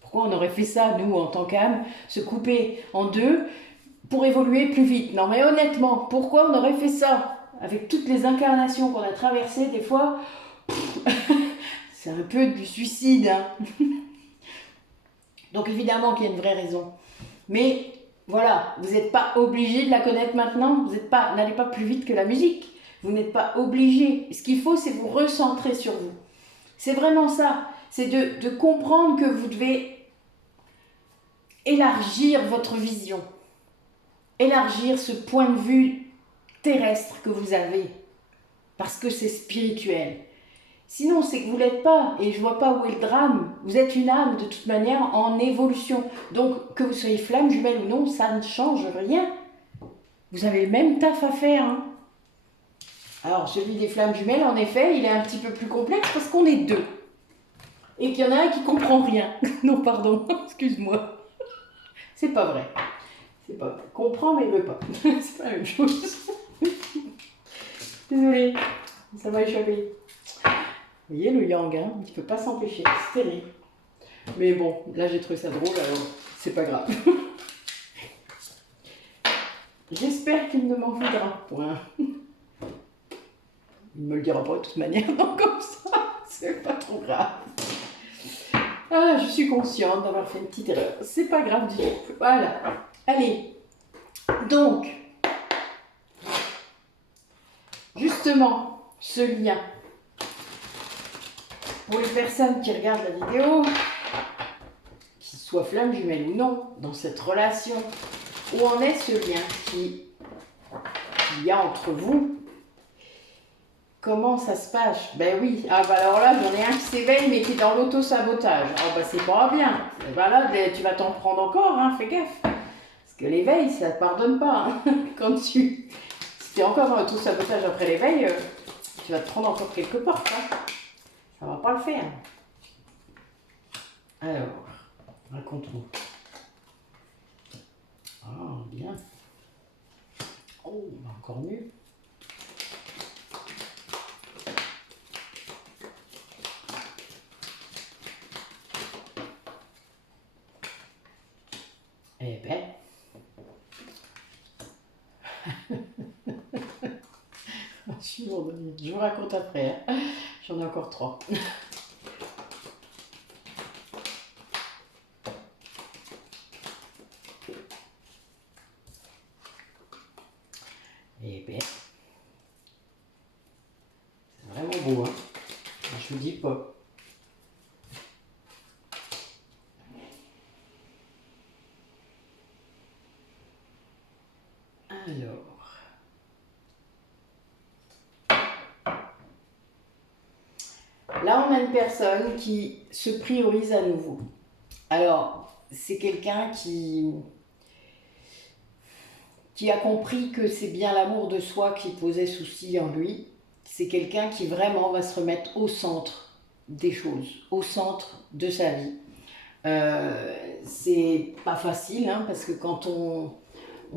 Pourquoi on aurait fait ça, nous, en tant qu'âme, se couper en deux pour évoluer plus vite? Non mais honnêtement, pourquoi on aurait fait ça? Avec toutes les incarnations qu'on a traversées, des fois, c'est un peu du suicide. Hein. Donc évidemment qu'il y a une vraie raison. Mais voilà, vous n'êtes pas obligé de la connaître maintenant, vous n'allez pas plus vite que la musique. Vous n'êtes pas obligé. Ce qu'il faut, c'est vous recentrer sur vous. C'est vraiment ça. C'est de comprendre que vous devez élargir votre vision. Élargir ce point de vue terrestre que vous avez. Parce que c'est spirituel. Sinon, c'est que vous ne l'êtes pas, et je ne vois pas où est le drame. Vous êtes une âme, de toute manière, en évolution. Donc, que vous soyez flamme jumelle ou non, ça ne change rien. Vous avez le même taf à faire. Hein. Alors, celui des flammes jumelles, en effet, il est un petit peu plus complexe parce qu'on est deux. Et qu'il y en a un qui ne comprend rien. Non, pardon, excuse-moi. C'est pas vrai. C'est pas vrai. Comprend, mais il veut pas. C'est pas la même chose. Désolée, ça m'a échappé. Vous voyez le yang, hein, il ne peut pas s'empêcher, c'est terrible. Mais bon, là j'ai trouvé ça drôle, alors c'est pas grave. J'espère qu'il ne m'en voudra point. Il ne me le dira pas de toute manière, donc comme ça, c'est pas trop grave. Ah, je suis consciente d'avoir fait une petite erreur, c'est pas grave du tout. Voilà, allez, donc, justement, ce lien. Pour les personnes qui regardent la vidéo, qu'ils soient flammes jumelles ou non, dans cette relation, où en est ce lien qu'il y a entre vous? Comment ça se passe? Ben oui, ah bah alors là, j'en ai un qui s'éveille mais qui est dans l'auto-sabotage. Ah bah c'est pas bien. Ben là, tu vas t'en prendre encore, hein, fais gaffe. Parce que l'éveil, ça ne pardonne pas. Hein. Si tu es encore dans l'auto-sabotage après l'éveil, tu vas te prendre encore quelques portes. Hein. Ça va pas le faire. Alors, raconte-nous. Ah, bien. Oh, encore mieux. Eh ben. Je vous raconte après. Hein. J'en ai encore 3. Eh bien, c'est vraiment beau, hein. Je vous dis pas. Alors, là on a une personne qui se priorise à nouveau. Alors, c'est quelqu'un qui a compris que c'est bien l'amour de soi qui posait souci en lui. C'est quelqu'un qui vraiment va se remettre au centre des choses, au centre de sa vie. C'est pas facile, hein, parce que quand on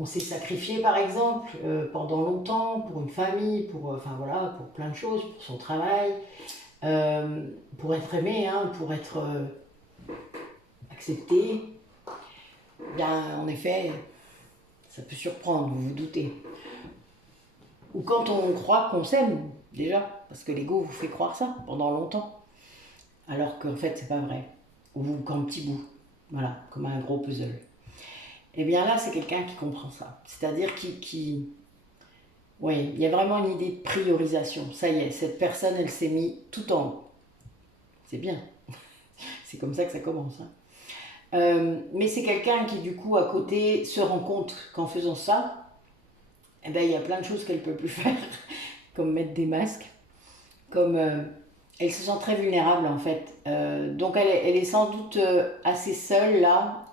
s'est sacrifié, par exemple, pendant longtemps, pour une famille, pour plein de choses, pour son travail, pour être aimé, hein, pour être accepté, bien, en effet, ça peut surprendre, vous vous doutez. Ou quand on croit qu'on s'aime, déjà, parce que l'ego vous fait croire ça pendant longtemps, alors qu'en fait, c'est pas vrai. Ou qu'un petit bout, voilà, comme un gros puzzle. Et bien là, c'est quelqu'un qui comprend ça. C'est-à-dire oui, il y a vraiment une idée de priorisation. Ça y est, cette personne, elle s'est mise tout en haut. C'est bien. C'est comme ça que ça commence. Hein. Mais c'est quelqu'un qui, du coup, à côté, se rend compte qu'en faisant ça, eh ben, il y a plein de choses qu'elle ne peut plus faire, comme mettre des masques, comme elle se sent très vulnérable en fait. Donc elle est sans doute assez seule là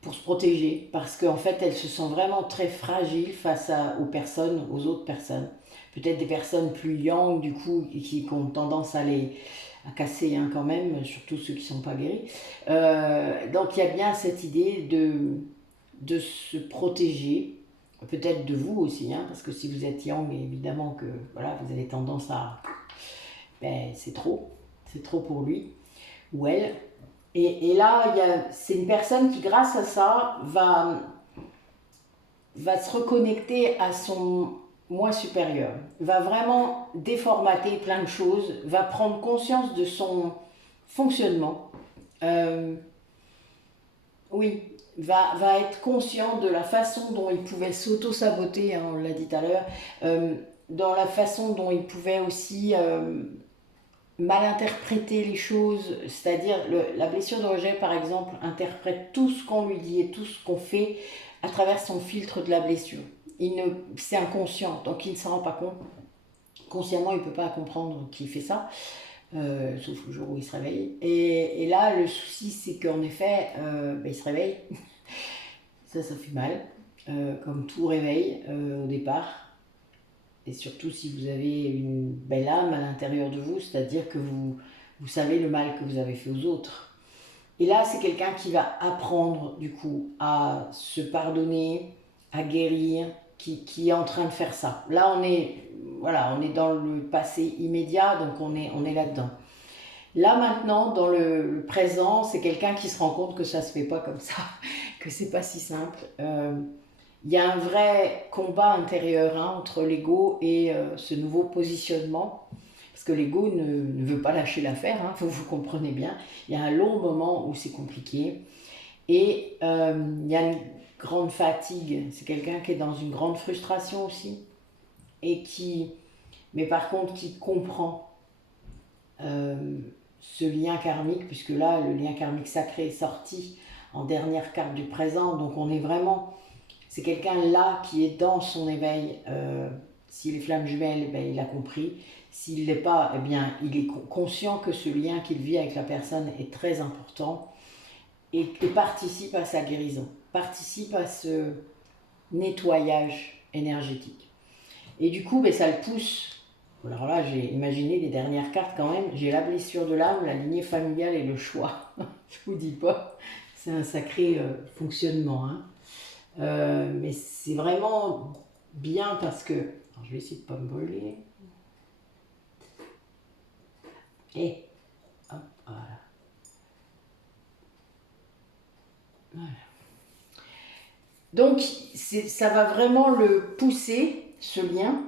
pour se protéger, parce qu'en fait elle se sent vraiment très fragile face aux personnes, aux autres personnes. Peut-être des personnes plus yang du coup, qui ont tendance à casser hein, quand même, surtout ceux qui ne sont pas guéris. Donc il y a bien cette idée de se protéger, peut-être de vous aussi, hein, parce que si vous êtes yang, évidemment que voilà, vous avez tendance à... Ben, c'est trop pour lui ou elle. Et là, c'est une personne qui, grâce à ça, va se reconnecter à son moi supérieur, va vraiment déformater plein de choses, va prendre conscience de son fonctionnement. Oui, va être conscient de la façon dont il pouvait s'auto-saboter, hein, on l'a dit tout à l'heure, dans la façon dont il pouvait aussi mal interpréter les choses, c'est-à-dire la blessure de rejet par exemple interprète tout ce qu'on lui dit et tout ce qu'on fait à travers son filtre de la blessure. C'est inconscient, donc il ne s'en rend pas compte. Consciemment, il ne peut pas comprendre qu'il fait ça, sauf le jour où il se réveille. Et là, le souci, c'est qu'en effet, il se réveille. Ça fait mal, comme tout réveil au départ. Et surtout si vous avez une belle âme à l'intérieur de vous, c'est-à-dire que vous savez le mal que vous avez fait aux autres. Et là, c'est quelqu'un qui va apprendre, du coup, à se pardonner, à guérir, qui est en train de faire ça. Là, on est dans le passé immédiat, donc on est là-dedans. Là, maintenant, dans le présent, c'est quelqu'un qui se rend compte que ça ne se fait pas comme ça, que c'est pas si simple. Il y a un vrai combat intérieur hein, entre l'ego et ce nouveau positionnement. Parce que l'ego ne veut pas lâcher l'affaire, hein, vous comprenez bien. Il y a un long moment où c'est compliqué. Et il y a une grande fatigue. C'est quelqu'un qui est dans une grande frustration aussi. Et mais par contre, qui comprend ce lien karmique, puisque là, le lien karmique sacré est sorti en dernière carte du présent. Donc on est vraiment... C'est quelqu'un là qui est dans son éveil. S'il est flamme jumelle, eh bien, il a compris. S'il ne l'est pas, eh bien, il est conscient que ce lien qu'il vit avec la personne est très important et participe à sa guérison, participe à ce nettoyage énergétique. Et du coup, ben, ça le pousse. Alors là, j'ai imaginé les dernières cartes quand même. J'ai la blessure de l'âme, la lignée familiale et le choix. Je vous dis pas, c'est un sacré fonctionnement. Hein. Mais c'est vraiment bien parce que... Alors, je vais essayer de ne pas me brûler. Et hop, voilà. Voilà. Donc, ça va vraiment le pousser, ce lien,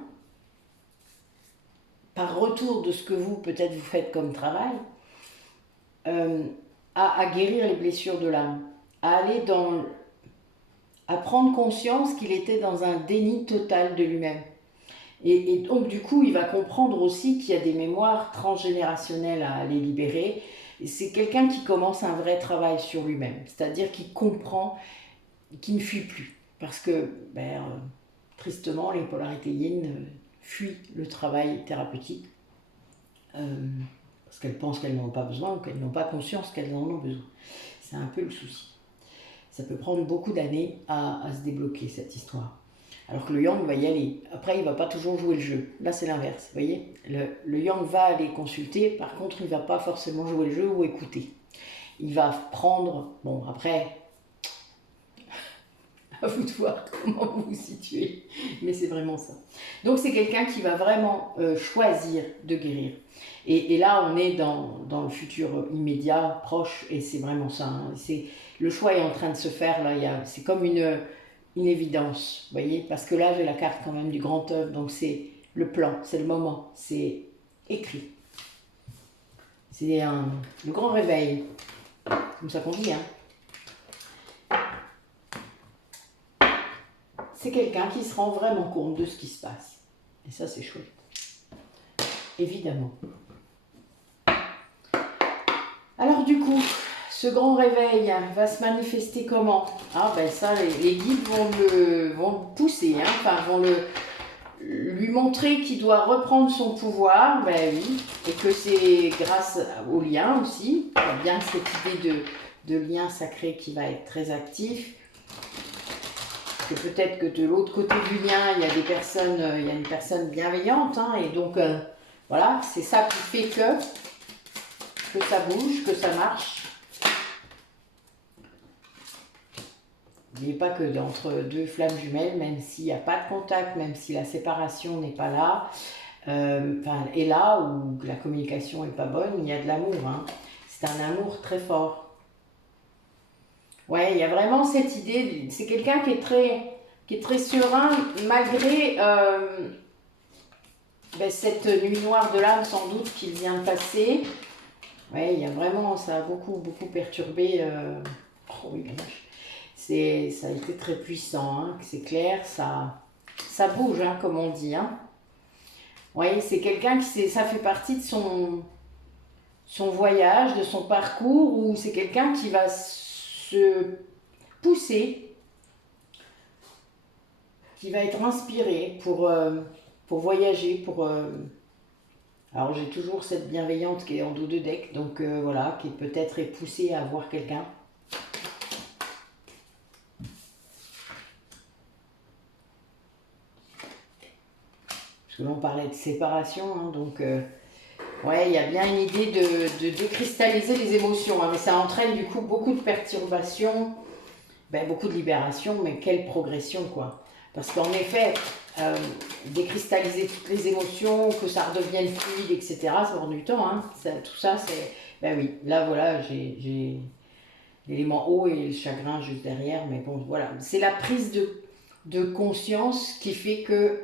par retour de ce que vous, peut-être, vous faites comme travail, à guérir les blessures de l'âme, à prendre conscience qu'il était dans un déni total de lui-même. Et donc, du coup, il va comprendre aussi qu'il y a des mémoires transgénérationnelles à aller libérer. Et c'est quelqu'un qui commence un vrai travail sur lui-même, c'est-à-dire qu'il comprend qu'il ne fuit plus. Parce que, tristement, les polarités yin fuient le travail thérapeutique parce qu'elles pensent qu'elles n'en ont pas besoin ou qu'elles n'ont pas conscience qu'elles en ont besoin. C'est un peu le souci. Ça peut prendre beaucoup d'années à se débloquer, cette histoire. Alors que le yang va y aller. Après, il ne va pas toujours jouer le jeu. Là, c'est l'inverse. Vous voyez, le yang va aller consulter. Par contre, il ne va pas forcément jouer le jeu ou écouter. Il va prendre... Bon, après, à vous de voir comment vous vous situez. Mais c'est vraiment ça. Donc, c'est quelqu'un qui va vraiment choisir de guérir. Et là, on est dans le futur immédiat, proche. Et c'est vraiment ça. Hein. Le choix est en train de se faire. Là, c'est comme une évidence, vous voyez, parce que là j'ai la carte quand même du grand œuvre, donc c'est le plan, c'est le moment, c'est écrit. C'est le grand réveil, comme ça qu'on dit. Hein. C'est quelqu'un qui se rend vraiment compte de ce qui se passe. Et ça c'est chouette. Évidemment. Alors du coup, ce grand réveil va se manifester comment? Ah ben ça, les guides vont le pousser, hein, enfin vont lui montrer qu'il doit reprendre son pouvoir, ben oui, et que c'est grâce au lien aussi. Il y a bien cette idée de lien sacré qui va être très actif. Que peut-être que de l'autre côté du lien, il y a des personnes, il y a une personne bienveillante, hein, et donc voilà, c'est ça qui fait que ça bouge, que ça marche. N'oubliez pas que entre deux flammes jumelles, même s'il n'y a pas de contact, même si la séparation n'est pas là, est là, ou que la communication n'est pas bonne, il y a de l'amour. Hein. C'est un amour très fort. Ouais, il y a vraiment cette idée, c'est quelqu'un qui est très serein, malgré cette nuit noire de l'âme, sans doute, qu'il vient de passer. Ouais, il y a vraiment, ça a beaucoup perturbé. Oh oui, ça a été très puissant, hein, c'est clair, ça bouge, hein, comme on dit. Hein. Oui, c'est quelqu'un ça fait partie de son voyage, de son parcours, où c'est quelqu'un qui va se pousser, qui va être inspiré pour voyager, alors j'ai toujours cette bienveillante qui est en dos de deck, donc voilà, qui peut-être est poussée à voir quelqu'un. Parce que là on parlait de séparation, hein, donc ouais, il y a bien une idée de décristalliser les émotions, hein, mais ça entraîne du coup beaucoup de perturbations, beaucoup de libération, mais quelle progression quoi. Parce qu'en effet, décristalliser toutes les émotions, que ça redevienne fluide, etc., ça prend du temps. Hein. Tout ça, c'est... Ben oui, là voilà, j'ai l'élément eau et le chagrin juste derrière, mais bon, voilà. C'est la prise de conscience qui fait que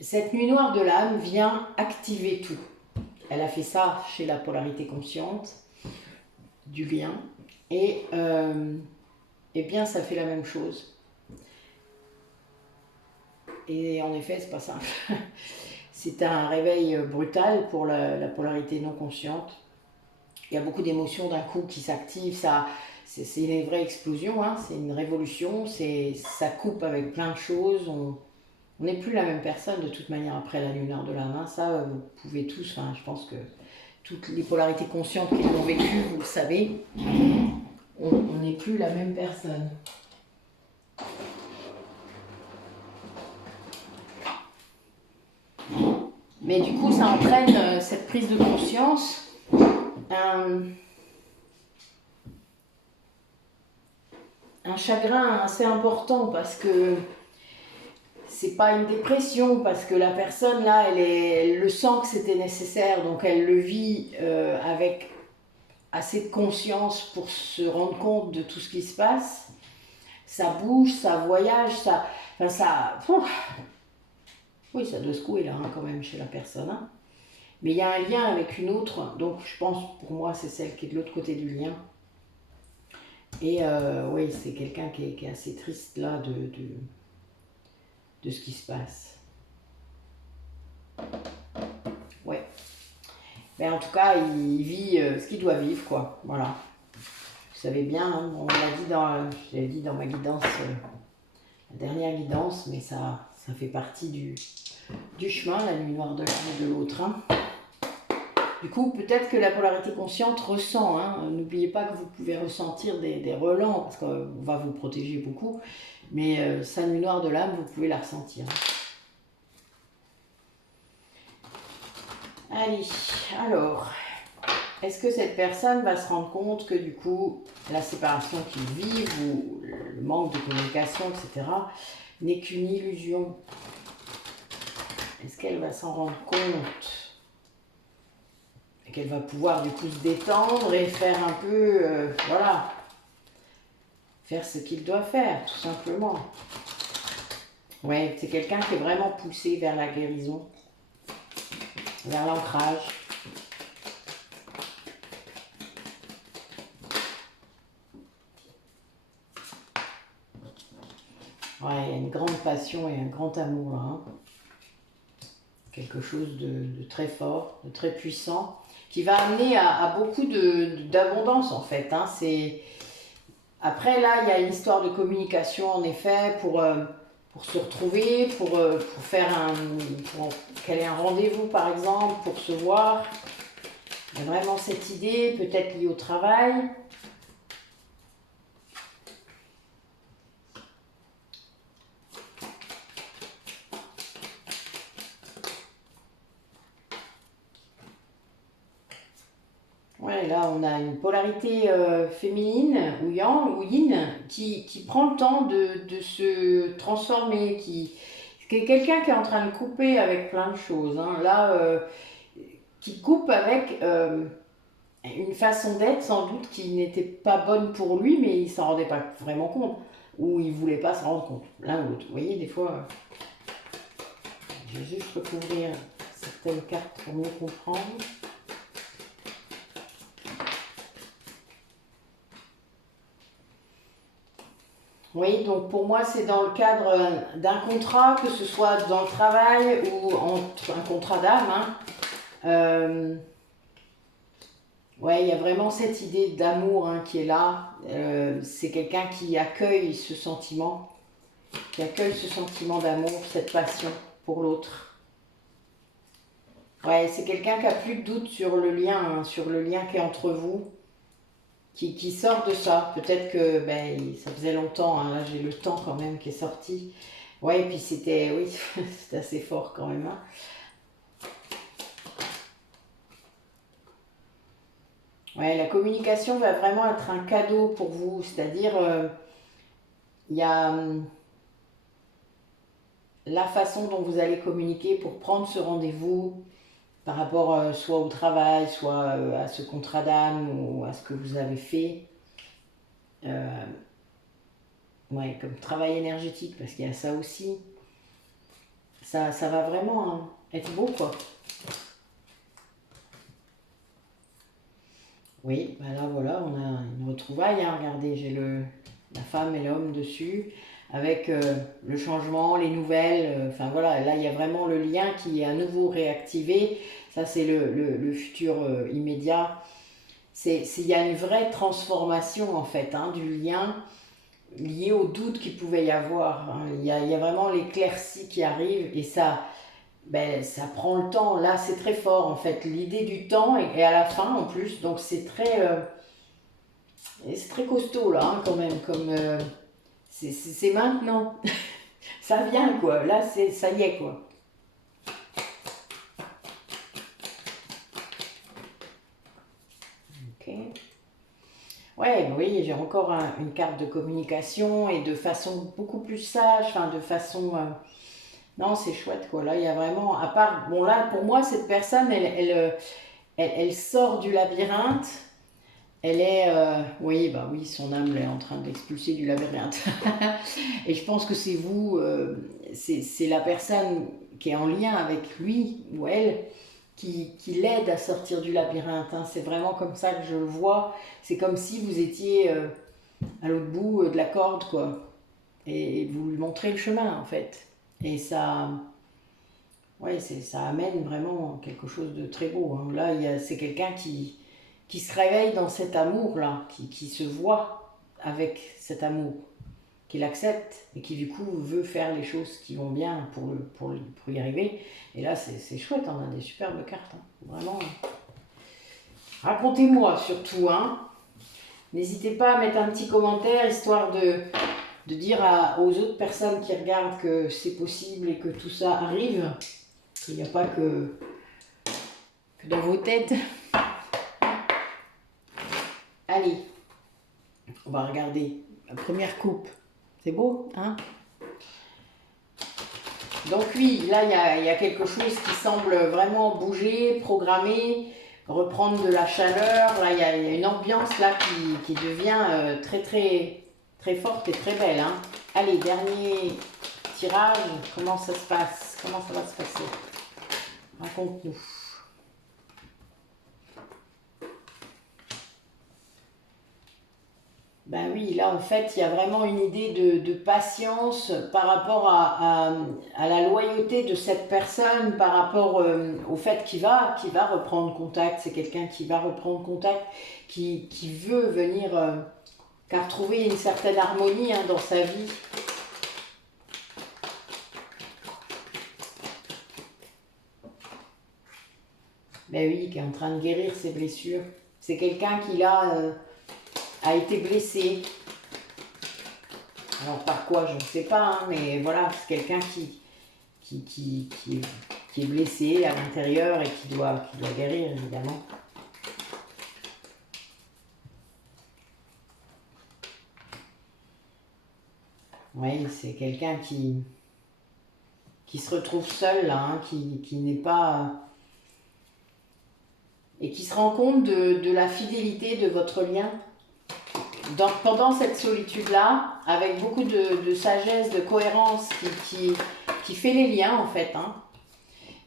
cette nuit noire de l'âme vient activer tout. Elle a fait ça chez la polarité consciente, du lien, et bien ça fait la même chose. Et en effet, c'est pas simple. C'est un réveil brutal pour la polarité non consciente. Il y a beaucoup d'émotions d'un coup qui s'activent. C'est une vraie explosion, hein, c'est une révolution. Ça coupe avec plein de choses. On n'est plus la même personne de toute manière après la lumière de la main. Ça, vous pouvez tous, enfin, je pense que toutes les polarités conscientes qui l'ont vécu, vous le savez, on n'est plus la même personne. Mais du coup, ça entraîne cette prise de conscience, un chagrin assez important parce que c'est pas une dépression, parce que la personne là, elle le sent que c'était nécessaire, donc elle le vit avec assez de conscience pour se rendre compte de tout ce qui se passe. Ça bouge, ça voyage, oui, ça doit secouer là, hein, quand même, chez la personne. Hein. Mais il y a un lien avec une autre, donc je pense, pour moi, c'est celle qui est de l'autre côté du lien. Et oui, c'est quelqu'un qui est assez triste là de ce qui se passe. Ouais. Mais en tout cas, il vit ce qu'il doit vivre, quoi. Voilà. Vous savez bien, hein, on l'a dit dans ma guidance, la dernière guidance, mais ça fait partie du chemin, la nuit noire de l'un et de l'autre. Hein. Du coup, peut-être que la polarité consciente ressent. Hein. N'oubliez pas que vous pouvez ressentir des relents, parce qu'on va vous protéger beaucoup. Mais sa nuit noire de l'âme, vous pouvez la ressentir. Allez, alors, est-ce que cette personne va se rendre compte que du coup, la séparation qu'ils vivent, ou le manque de communication, etc., n'est qu'une illusion? Est-ce qu'elle va s'en rendre compte? Et qu'elle va pouvoir du coup se détendre et faire un peu, voilà, faire ce qu'il doit faire, tout simplement. Ouais, c'est quelqu'un qui est vraiment poussé vers la guérison, vers l'ancrage. Ouais, il y a une grande passion et un grand amour là. Hein. Quelque chose de très fort, de très puissant. qui va amener à beaucoup d'abondance en fait. Hein. Après là, il y a une histoire de communication en effet pour se retrouver, pour faire pour caler un rendez-vous par exemple, pour se voir. Il y a vraiment cette idée, peut-être liée au travail. Ouais, là on a une polarité féminine ou yang ou yin qui prend le temps de se transformer, qui est quelqu'un qui est en train de couper avec plein de choses. Hein. Là, qui coupe avec une façon d'être sans doute qui n'était pas bonne pour lui, mais il s'en rendait pas vraiment compte, ou il voulait pas s'en rendre compte, l'un ou l'autre. Vous voyez, des fois, je vais juste recouvrir certaines cartes pour mieux comprendre. Oui, donc pour moi, c'est dans le cadre d'un contrat, que ce soit dans le travail ou un contrat d'âme. Hein. Ouais, il y a vraiment cette idée d'amour hein, qui est là. C'est quelqu'un qui accueille ce sentiment, d'amour, cette passion pour l'autre. Ouais, c'est quelqu'un qui a plus de doute sur le lien, hein, sur le lien qui est entre vous, qui sort de ça. Peut-être que ça faisait longtemps, hein, là j'ai le temps quand même qui est sorti. Ouais, et puis c'était, oui, c'était assez fort quand même. Hein. Ouais, la communication va vraiment être un cadeau pour vous, c'est-à-dire il y a la façon dont vous allez communiquer pour prendre ce rendez-vous par rapport soit au travail, soit à ce contrat d'âme ou à ce que vous avez fait. Ouais, comme travail énergétique, parce qu'il y a ça aussi. Ça va vraiment hein, être beau, quoi. Oui, bah là, voilà, on a une retrouvaille. Hein, regardez, j'ai la femme et l'homme dessus, avec le changement, les nouvelles. Enfin, voilà, là, il y a vraiment le lien qui est à nouveau réactivé. Ça, c'est le futur immédiat. Il y a une vraie transformation, en fait, hein, du lien lié au doute qu'il pouvait y avoir. Hein. Il y a vraiment l'éclaircie qui arrive et ça prend le temps. Là, c'est très fort en fait. L'idée du temps et à la fin en plus. Donc c'est très costaud là hein, quand même. Comme c'est maintenant. Ça vient quoi. Là, ça y est quoi. Ok. Ouais, oui, j'ai encore une carte de communication et de façon beaucoup plus sage. Enfin, de façon non, c'est chouette quoi. Là, il y a vraiment, à part, bon là, pour moi, cette personne, elle sort du labyrinthe. Elle est, oui, bah oui, son âme elle est en train d'expulser du labyrinthe. Et je pense que c'est vous, c'est la personne qui est en lien avec lui ou elle qui l'aide à sortir du labyrinthe. Hein. C'est vraiment comme ça que je le vois. C'est comme si vous étiez à l'autre bout de la corde, quoi. Et vous lui montrez le chemin, en fait. Et ça, ouais, ça amène vraiment quelque chose de très beau. Hein. Là, c'est quelqu'un qui se réveille dans cet amour-là, qui se voit avec cet amour, qui l'accepte et qui du coup veut faire les choses qui vont bien pour y arriver. Et là, c'est chouette, on a des superbes cartes. Hein. Vraiment. Racontez-moi surtout. Hein. N'hésitez pas à mettre un petit commentaire, histoire de dire aux autres personnes qui regardent que c'est possible et que tout ça arrive. Il n'y a pas que dans vos têtes. Allez, on va regarder la première coupe. C'est beau, hein? Donc oui, là, il y a quelque chose qui semble vraiment bouger, programmer, reprendre de la chaleur. Là, il y a une ambiance là qui devient très, très, très forte et très belle. Hein. Allez, dernier tirage. Comment ça se passe? Comment ça va se passer? Raconte-nous. Ben oui, là en fait, il y a vraiment une idée de patience par rapport à la loyauté de cette personne, par rapport au fait qu'il va reprendre contact. C'est quelqu'un qui va reprendre contact, qui veut venir qu'à retrouver une certaine harmonie hein, dans sa vie. Ben oui, qui est en train de guérir ses blessures. C'est quelqu'un qui là a été blessé. Alors par quoi, je ne sais pas, hein, mais voilà, c'est quelqu'un qui est blessé à l'intérieur et qui doit guérir, évidemment. Oui, c'est quelqu'un qui se retrouve seul, là, hein, qui n'est pas... et qui se rend compte de la fidélité de votre lien. Pendant cette solitude-là, avec beaucoup de sagesse, de cohérence qui fait les liens, en fait. Hein.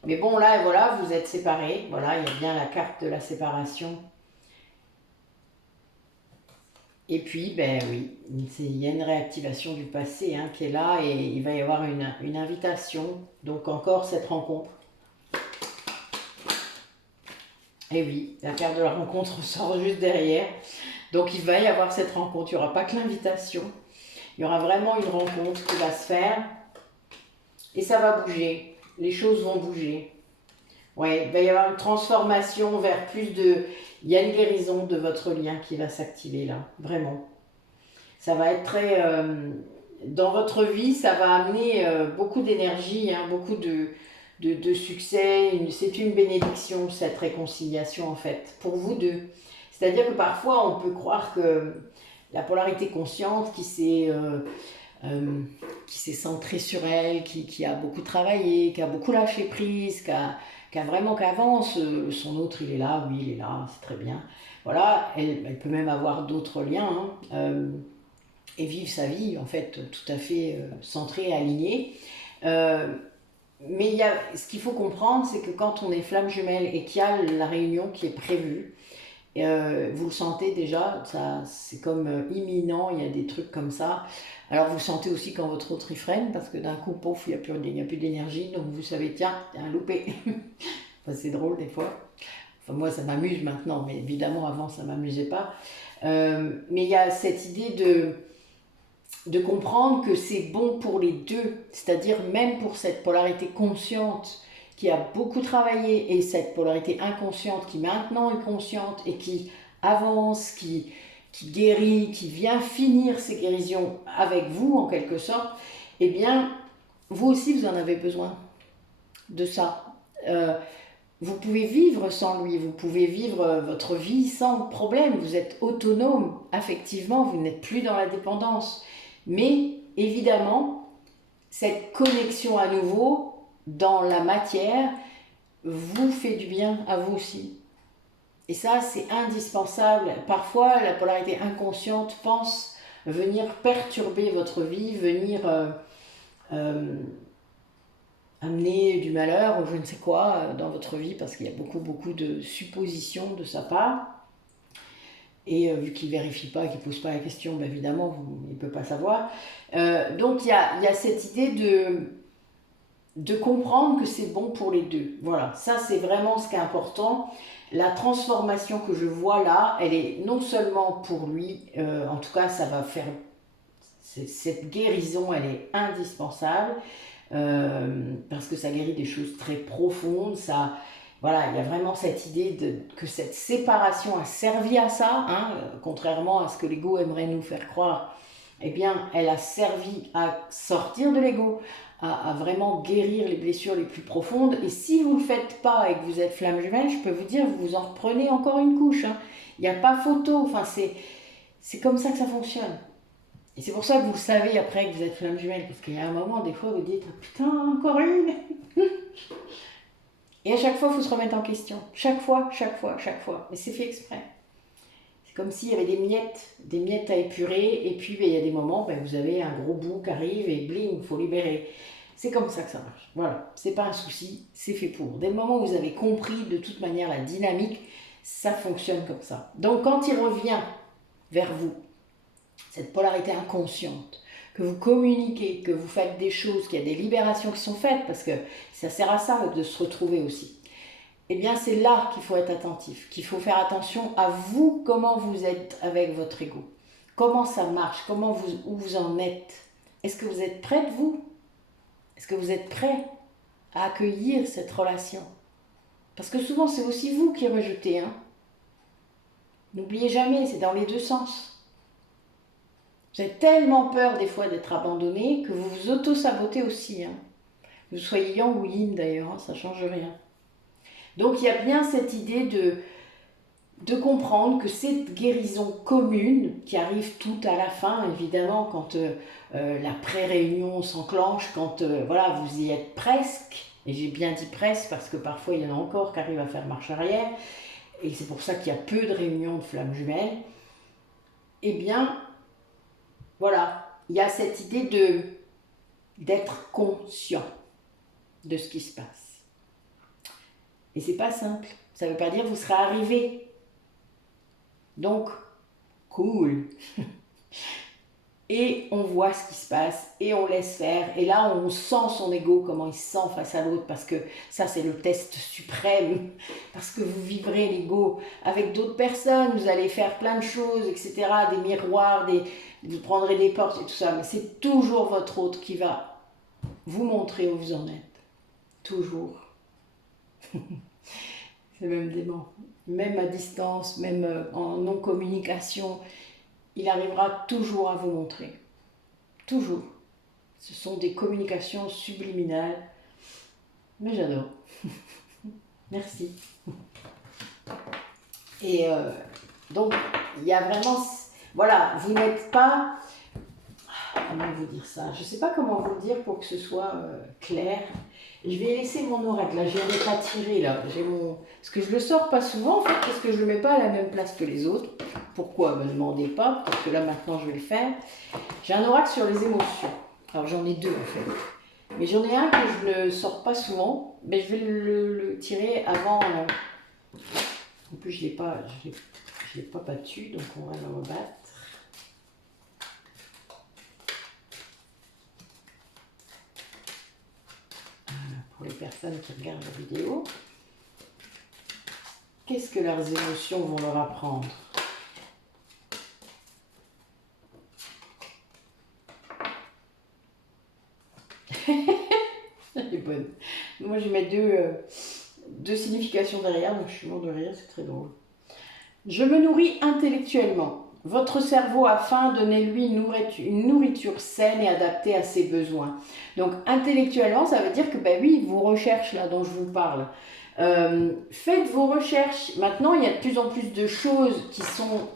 Mais bon, là, voilà, vous êtes séparés. Voilà, il y a bien la carte de la séparation. Et puis, ben oui, il y a une réactivation du passé hein, qui est là et il va y avoir une invitation. Donc encore cette rencontre. Et oui, la carte de la rencontre sort juste derrière. Donc il va y avoir cette rencontre. Il n'y aura pas que l'invitation. Il y aura vraiment une rencontre qui va se faire. Et ça va bouger. Les choses vont bouger. Ouais, il va y avoir une transformation vers plus de... Il y a une guérison de votre lien qui va s'activer là, vraiment. Ça va être très... dans votre vie, ça va amener beaucoup d'énergie, hein, beaucoup de succès. C'est une bénédiction, cette réconciliation en fait, pour vous deux. C'est-à-dire que parfois, on peut croire que la polarité consciente qui s'est centrée sur elle, qui a beaucoup travaillé, qui a beaucoup lâché prise, qu'avance, son autre il est là, oui il est là, c'est très bien. Voilà, elle peut même avoir d'autres liens hein, et vivre sa vie en fait tout à fait centrée, alignée. Mais ce qu'il faut comprendre, c'est que quand on est flamme jumelle et qu'il y a la réunion qui est prévue, vous le sentez déjà, c'est comme imminent, il y a des trucs comme ça. Alors vous sentez aussi quand votre autre il freine, parce que d'un coup, pouf, il n'y a plus d'énergie, donc vous savez, tiens, il y a un loupé. Enfin, c'est drôle des fois. Enfin, moi, ça m'amuse maintenant, mais évidemment, avant, ça ne m'amusait pas. Mais il y a cette idée de comprendre que c'est bon pour les deux, c'est-à-dire même pour cette polarité consciente qui a beaucoup travaillé et cette polarité inconsciente qui maintenant est consciente et qui avance, qui guérit, qui vient finir ses guérisons avec vous en quelque sorte, eh bien, vous aussi vous en avez besoin de ça. Vous pouvez vivre sans lui, vous pouvez vivre votre vie sans problème, vous êtes autonome affectivement, vous n'êtes plus dans la dépendance. Mais évidemment, cette connexion à nouveau dans la matière vous fait du bien à vous aussi. Et ça, c'est indispensable. Parfois, la polarité inconsciente pense venir perturber votre vie, venir amener du malheur ou je ne sais quoi dans votre vie, parce qu'il y a beaucoup de suppositions de sa part. Et vu qu'il ne vérifie pas, qu'il ne pose pas la question, ben évidemment, il ne peut pas savoir. Donc il y a cette idée de comprendre que c'est bon pour les deux. Voilà, ça c'est vraiment ce qui est important. La transformation que je vois là, elle est non seulement pour lui, en tout cas ça va faire... Cette guérison, elle est indispensable, parce que ça guérit des choses très profondes, ça... Voilà, il y a vraiment cette idée que cette séparation a servi à ça, hein, contrairement à ce que l'ego aimerait nous faire croire. Eh bien, elle a servi à sortir de l'ego, à vraiment guérir les blessures les plus profondes. Et si vous ne le faites pas et que vous êtes flamme jumelle, je peux vous dire, vous en reprenez encore une couche. Hein. Il n'y a pas photo, enfin, c'est comme ça que ça fonctionne. Et c'est pour ça que vous le savez après que vous êtes flamme jumelle, parce qu'il y a un moment, des fois, vous dites « Putain, encore une !» Et à chaque fois, il faut se remettre en question. Chaque fois. Mais c'est fait exprès. C'est comme s'il y avait des miettes à épurer, et puis il y a des moments, vous avez un gros bout qui arrive, et bling, il faut libérer. C'est comme ça que ça marche. Voilà, c'est pas un souci, c'est fait pour. Dès le moment où vous avez compris de toute manière la dynamique, ça fonctionne comme ça. Donc quand il revient vers vous, cette polarité inconsciente, que vous communiquez, que vous faites des choses, qu'il y a des libérations qui sont faites, parce que ça sert à ça de se retrouver aussi, eh bien c'est là qu'il faut être attentif, qu'il faut faire attention à vous, comment vous êtes avec votre ego. Comment ça marche, où vous en êtes. Est-ce que vous êtes prêt de vous? Est-ce que vous êtes prêt à accueillir cette relation? Parce que souvent c'est aussi vous qui rejetez. Hein. N'oubliez jamais, c'est dans les deux sens. Vous avez tellement peur des fois d'être abandonné que vous vous auto-sabotez aussi. Hein. Que vous soyez yang ou yin d'ailleurs, hein, ça ne change rien. Donc il y a bien cette idée de comprendre que cette guérison commune, qui arrive tout à la fin, évidemment, quand la pré-réunion s'enclenche, quand voilà, vous y êtes presque, et j'ai bien dit presque parce que parfois il y en a encore qui arrivent à faire marche arrière, et c'est pour ça qu'il y a peu de réunions de flammes jumelles, eh bien, voilà, il y a cette idée d'être conscient de ce qui se passe. Et c'est pas simple. Ça ne veut pas dire que vous serez arrivé. Donc, cool. Et on voit ce qui se passe et on laisse faire. Et là, on sent son ego, comment il se sent face à l'autre, parce que ça, c'est le test suprême. Parce que vous vivrez l'ego avec d'autres personnes, vous allez faire plein de choses, etc. Des miroirs, vous prendrez des portes et tout ça. Mais c'est toujours votre autre qui va vous montrer où vous en êtes. Toujours. C'est même dément. Même à distance, même en non-communication, il arrivera toujours à vous montrer. Toujours. Ce sont des communications subliminales. Mais j'adore. Merci. Et donc, il y a vraiment... Voilà, vous n'êtes pas... Comment vous dire ça? Je ne sais pas comment vous le dire pour que ce soit clair. Je vais laisser mon oracle, là, je viens d'être attirée, là. Parce que je ne le sors pas souvent, en fait, parce que je ne le mets pas à la même place que les autres. Pourquoi? Me demandez pas, parce que là, maintenant, je vais le faire. J'ai un oracle sur les émotions. Alors, j'en ai deux, en fait. Mais j'en ai un que je ne sors pas souvent, mais je vais le tirer avant... En plus, je l'ai pas battu, donc on va le rebattre. Pour les personnes qui regardent la vidéo, qu'est-ce que leurs émotions vont leur apprendre? Elle est bonne. Moi, je vais mettre deux significations derrière, donc je suis mort de rire, c'est très drôle. Je me nourris intellectuellement. Votre cerveau a faim, donnez-lui une nourriture saine et adaptée à ses besoins. Donc intellectuellement, ça veut dire que ben oui, vos recherches là dont je vous parle, faites vos recherches. Maintenant, il y a de plus en plus de choses qui sont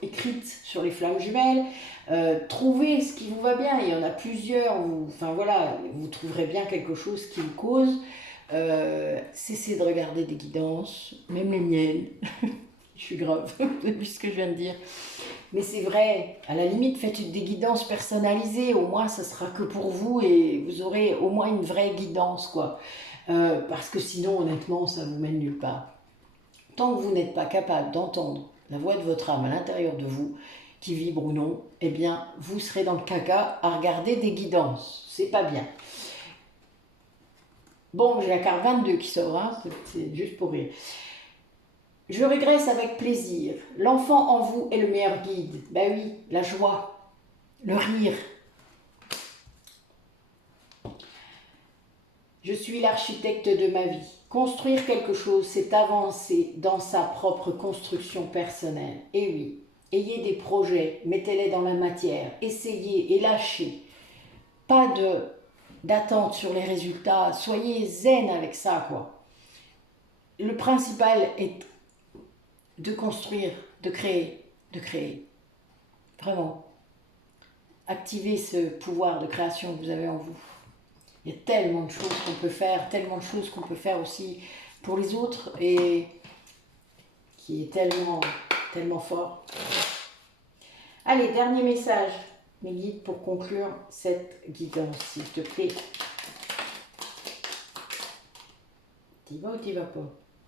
écrites sur les flammes jumelles. Trouvez ce qui vous va bien. Il y en a plusieurs. Enfin voilà, vous trouverez bien quelque chose qui vous cause. Cessez de regarder des guidances, même les miennes. Je suis grave, vu ce que je viens de dire. Mais c'est vrai, à la limite, faites des guidances personnalisées, au moins ça sera que pour vous et vous aurez au moins une vraie guidance, quoi. Parce que sinon, honnêtement, ça vous mène nulle part. Tant que vous n'êtes pas capable d'entendre la voix de votre âme à l'intérieur de vous, qui vibre ou non, eh bien, vous serez dans le caca à regarder des guidances. C'est pas bien. Bon, j'ai la carte 22 qui sort, hein, c'est juste pour rire. Je régresse avec plaisir. L'enfant en vous est le meilleur guide. Ben oui, la joie, le rire. Je suis l'architecte de ma vie. Construire quelque chose, c'est avancer dans sa propre construction personnelle. Et oui, ayez des projets, mettez-les dans la matière, essayez et lâchez. Pas d'attente sur les résultats, soyez zen avec ça, quoi. Le principal est de construire, de créer. Vraiment. Activez ce pouvoir de création que vous avez en vous. Il y a tellement de choses qu'on peut faire, tellement de choses qu'on peut faire aussi pour les autres et qui est tellement, tellement fort. Allez, dernier message, mes guides, pour conclure cette guidance, s'il te plaît. T'y vas ou t'y vas pas?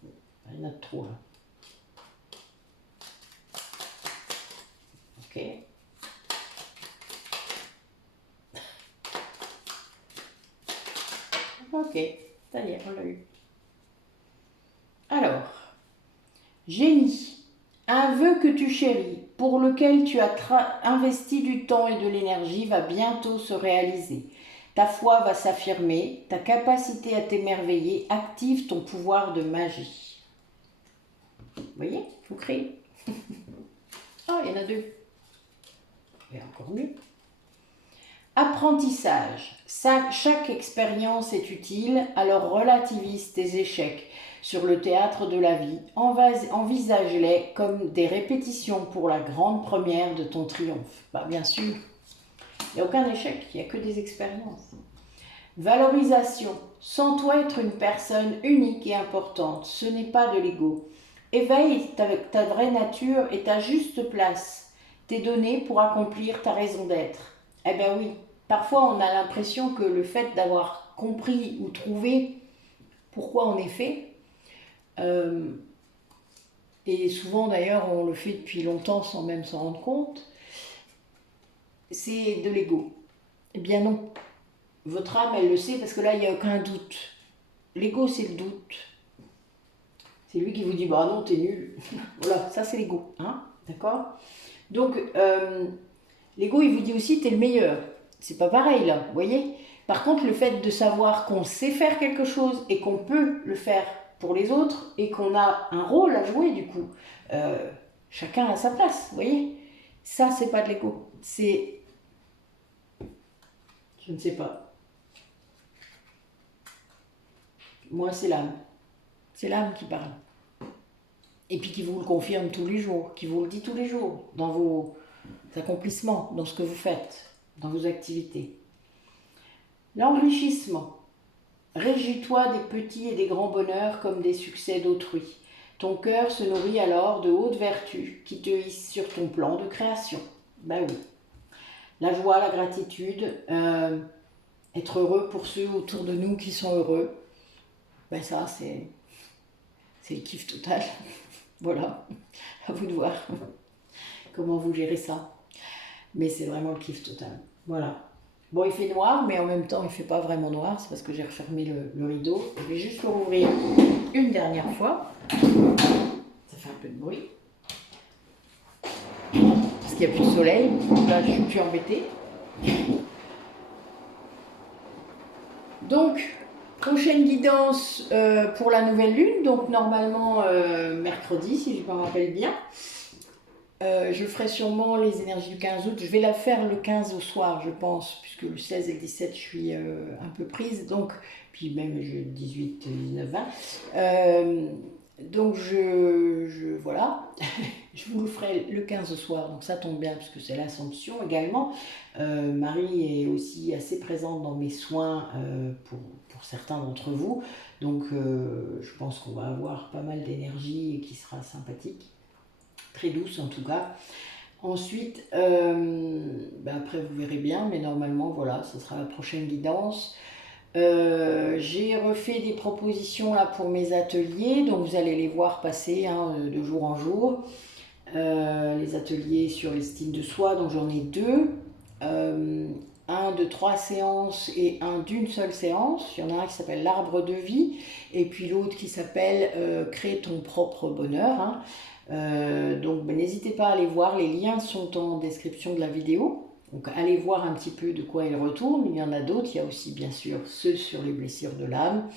Il y en a trop là. Ok. Ok, ça y est, on l'a eu. Alors, génie, un vœu que tu chéris, pour lequel tu as investi du temps et de l'énergie, va bientôt se réaliser. Ta foi va s'affirmer, ta capacité à t'émerveiller active ton pouvoir de magie. Vous voyez, vous créez. Ah, il y en a deux. Et encore mieux. Apprentissage. Chaque expérience est utile, alors relativise tes échecs sur le théâtre de la vie. Envisage-les comme des répétitions pour la grande première de ton triomphe. Bah, bien sûr, il n'y a aucun échec, il n'y a que des expériences. Valorisation. Sens-toi être une personne unique et importante. Ce n'est pas de l'ego. Éveille ta vraie nature et ta juste place. T'es donné pour accomplir ta raison d'être. Eh bien oui, parfois on a l'impression que le fait d'avoir compris ou trouvé pourquoi on est fait, et souvent d'ailleurs on le fait depuis longtemps sans même s'en rendre compte, c'est de l'ego. Eh bien non. Votre âme, elle le sait parce que là, il n'y a aucun doute. L'ego, c'est le doute. C'est lui qui vous dit, bah non, t'es nul. Voilà, ça c'est l'ego. Hein, d'accord? Donc, l'ego, il vous dit aussi, t'es le meilleur. C'est pas pareil, là, vous voyez? Par contre, le fait de savoir qu'on sait faire quelque chose et qu'on peut le faire pour les autres et qu'on a un rôle à jouer, du coup, chacun a sa place, vous voyez? Ça, c'est pas de l'ego. C'est... Je ne sais pas. Moi, c'est l'âme. C'est l'âme qui parle. Et puis qui vous le confirme tous les jours, qui vous le dit tous les jours, dans vos accomplissements, dans ce que vous faites, dans vos activités. L'enrichissement. Réjouis-toi des petits et des grands bonheurs comme des succès d'autrui. Ton cœur se nourrit alors de hautes vertus qui te hissent sur ton plan de création. Ben oui. La joie, la gratitude, être heureux pour ceux autour de nous qui sont heureux. Ben ça, c'est le kiff total. Voilà, à vous de voir comment vous gérez ça. Mais c'est vraiment le kiff total. Voilà. Bon, il fait noir, mais en même temps, il ne fait pas vraiment noir. C'est parce que j'ai refermé le rideau. Je vais juste le rouvrir une dernière fois. Ça fait un peu de bruit. Parce qu'il n'y a plus de soleil. Là, je suis plus embêtée. Donc, prochaine guidance pour la nouvelle lune. Donc, normalement, mercredi, si je me rappelle bien. Je ferai sûrement les énergies du 15 août. Je vais la faire le 15 au soir, je pense, puisque le 16 et le 17, je suis un peu prise. Donc, puis même le 18, 19, 20. Donc, voilà, je vous le ferai le 15 au soir. Donc, ça tombe bien, puisque c'est l'Assomption également. Marie est aussi assez présente dans mes soins pour certains d'entre vous. Donc, je pense qu'on va avoir pas mal d'énergie et qui sera sympathique. Très douce en tout cas. Ensuite, après vous verrez bien, mais normalement voilà, ce sera la prochaine guidance. J'ai refait des propositions là pour mes ateliers, donc vous allez les voir passer de jour en jour. Les ateliers sur l'estime de soi, donc j'en ai deux. Un de 3 séances et un d'une seule séance. Il y en a un qui s'appelle l'arbre de vie et puis l'autre qui s'appelle crée ton propre bonheur. Donc n'hésitez pas à aller voir, les liens sont en description de la vidéo. Donc allez voir un petit peu de quoi il retourne. Il y en a d'autres, il y a aussi bien sûr ceux sur les blessures de l'âme,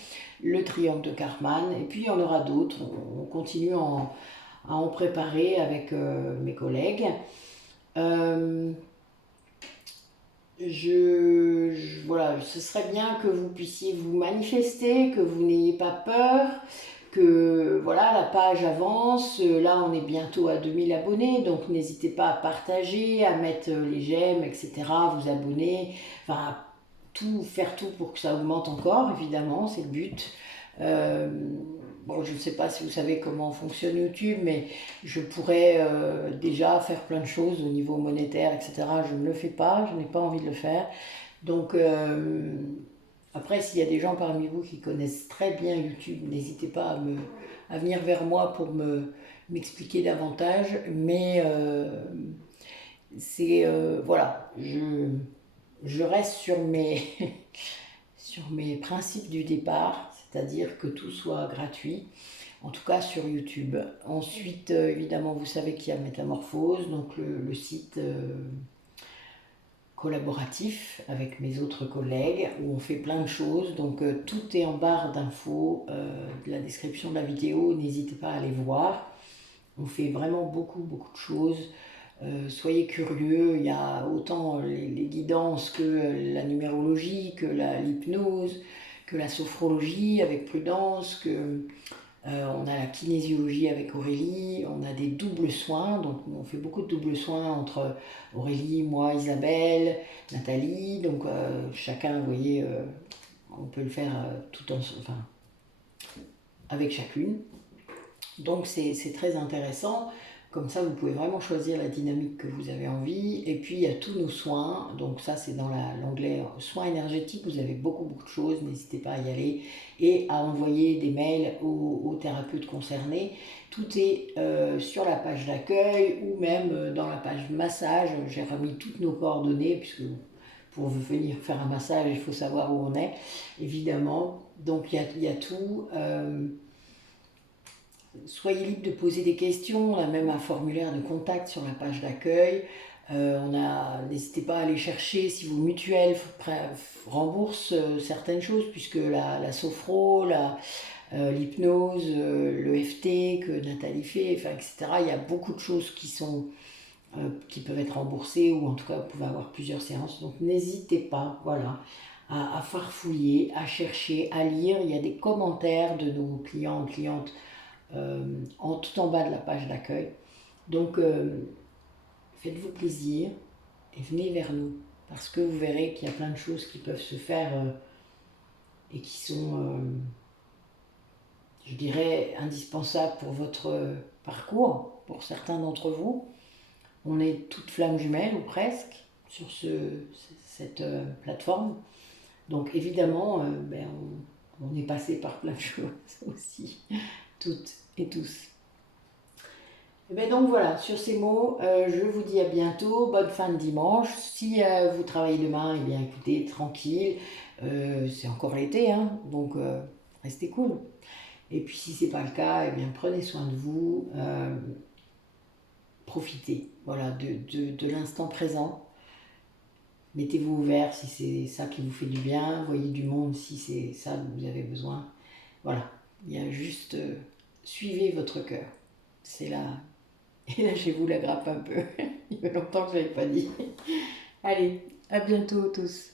le triangle de Karman, et puis il y en aura d'autres. On continue à en préparer avec mes collègues. Voilà, ce serait bien que vous puissiez vous manifester, que vous n'ayez pas peur, que voilà, la page avance. Là, on est bientôt à 2000 abonnés, donc n'hésitez pas à partager, à mettre les j'aime, etc., vous abonner, enfin, faire tout pour que ça augmente encore, évidemment, c'est le but. Bon, je ne sais pas si vous savez comment fonctionne YouTube, mais je pourrais déjà faire plein de choses au niveau monétaire, etc. Je ne le fais pas, je n'ai pas envie de le faire. Donc, après, s'il y a des gens parmi vous qui connaissent très bien YouTube, n'hésitez pas à venir vers moi pour m'expliquer davantage. Mais voilà, je reste sur sur mes principes du départ, c'est-à-dire que tout soit gratuit, en tout cas sur YouTube. Ensuite, évidemment, vous savez qu'il y a Métamorphose, donc le site collaboratif avec mes autres collègues où on fait plein de choses. Donc tout est en barre d'infos de la description de la vidéo. N'hésitez pas à aller voir. On fait vraiment beaucoup de choses. Soyez curieux, il y a autant les guidances que la numérologie, que l'hypnose, que la sophrologie avec Prudence, que on a la kinésiologie avec Aurélie, on a des doubles soins, donc on fait beaucoup de doubles soins entre Aurélie, moi, Isabelle, Nathalie, donc chacun, vous voyez, on peut le faire enfin, avec chacune. Donc c'est très intéressant. Comme ça, vous pouvez vraiment choisir la dynamique que vous avez envie. Et puis, il y a tous nos soins. Donc ça, c'est dans l'onglet soins énergétiques. Vous avez beaucoup de choses. N'hésitez pas à y aller et à envoyer des mails aux thérapeutes concernés. Tout est sur la page d'accueil ou même dans la page massage. J'ai remis toutes nos coordonnées puisque pour venir faire un massage, il faut savoir où on est, évidemment. Donc, il y a tout. Soyez libre de poser des questions, on a même un formulaire de contact sur la page d'accueil. N'hésitez pas à aller chercher si vos mutuelles remboursent certaines choses, puisque la sophro, l'hypnose, le FT que Nathalie fait, enfin, etc. Il y a beaucoup de choses qui peuvent être remboursées, ou en tout cas vous pouvez avoir plusieurs séances. Donc n'hésitez pas, voilà, à farfouiller, à chercher, à lire. Il y a des commentaires de nos clients, clientes tout en bas de la page d'accueil. Donc, faites-vous plaisir et venez vers nous. Parce que vous verrez qu'il y a plein de choses qui peuvent se faire et qui sont, je dirais, indispensables pour votre parcours, pour certains d'entre vous. On est toutes flammes jumelles, ou presque, sur cette plateforme. Donc, évidemment, on est passé par plein de choses aussi, toutes et tous. Et bien donc voilà, sur ces mots, je vous dis à bientôt, bonne fin de dimanche. Si vous travaillez demain, eh bien écoutez, tranquille, c'est encore l'été, hein, donc restez cool. Et puis si c'est pas le cas, eh bien prenez soin de vous, profitez, voilà, de l'instant présent. Mettez-vous ouvert si c'est ça qui vous fait du bien, voyez du monde si c'est ça dont vous avez besoin. Voilà, il y a juste suivez votre cœur. C'est là. Et lâchez-vous la grappe un peu. Il y a longtemps que je ne l'avais pas dit. Allez, à bientôt tous.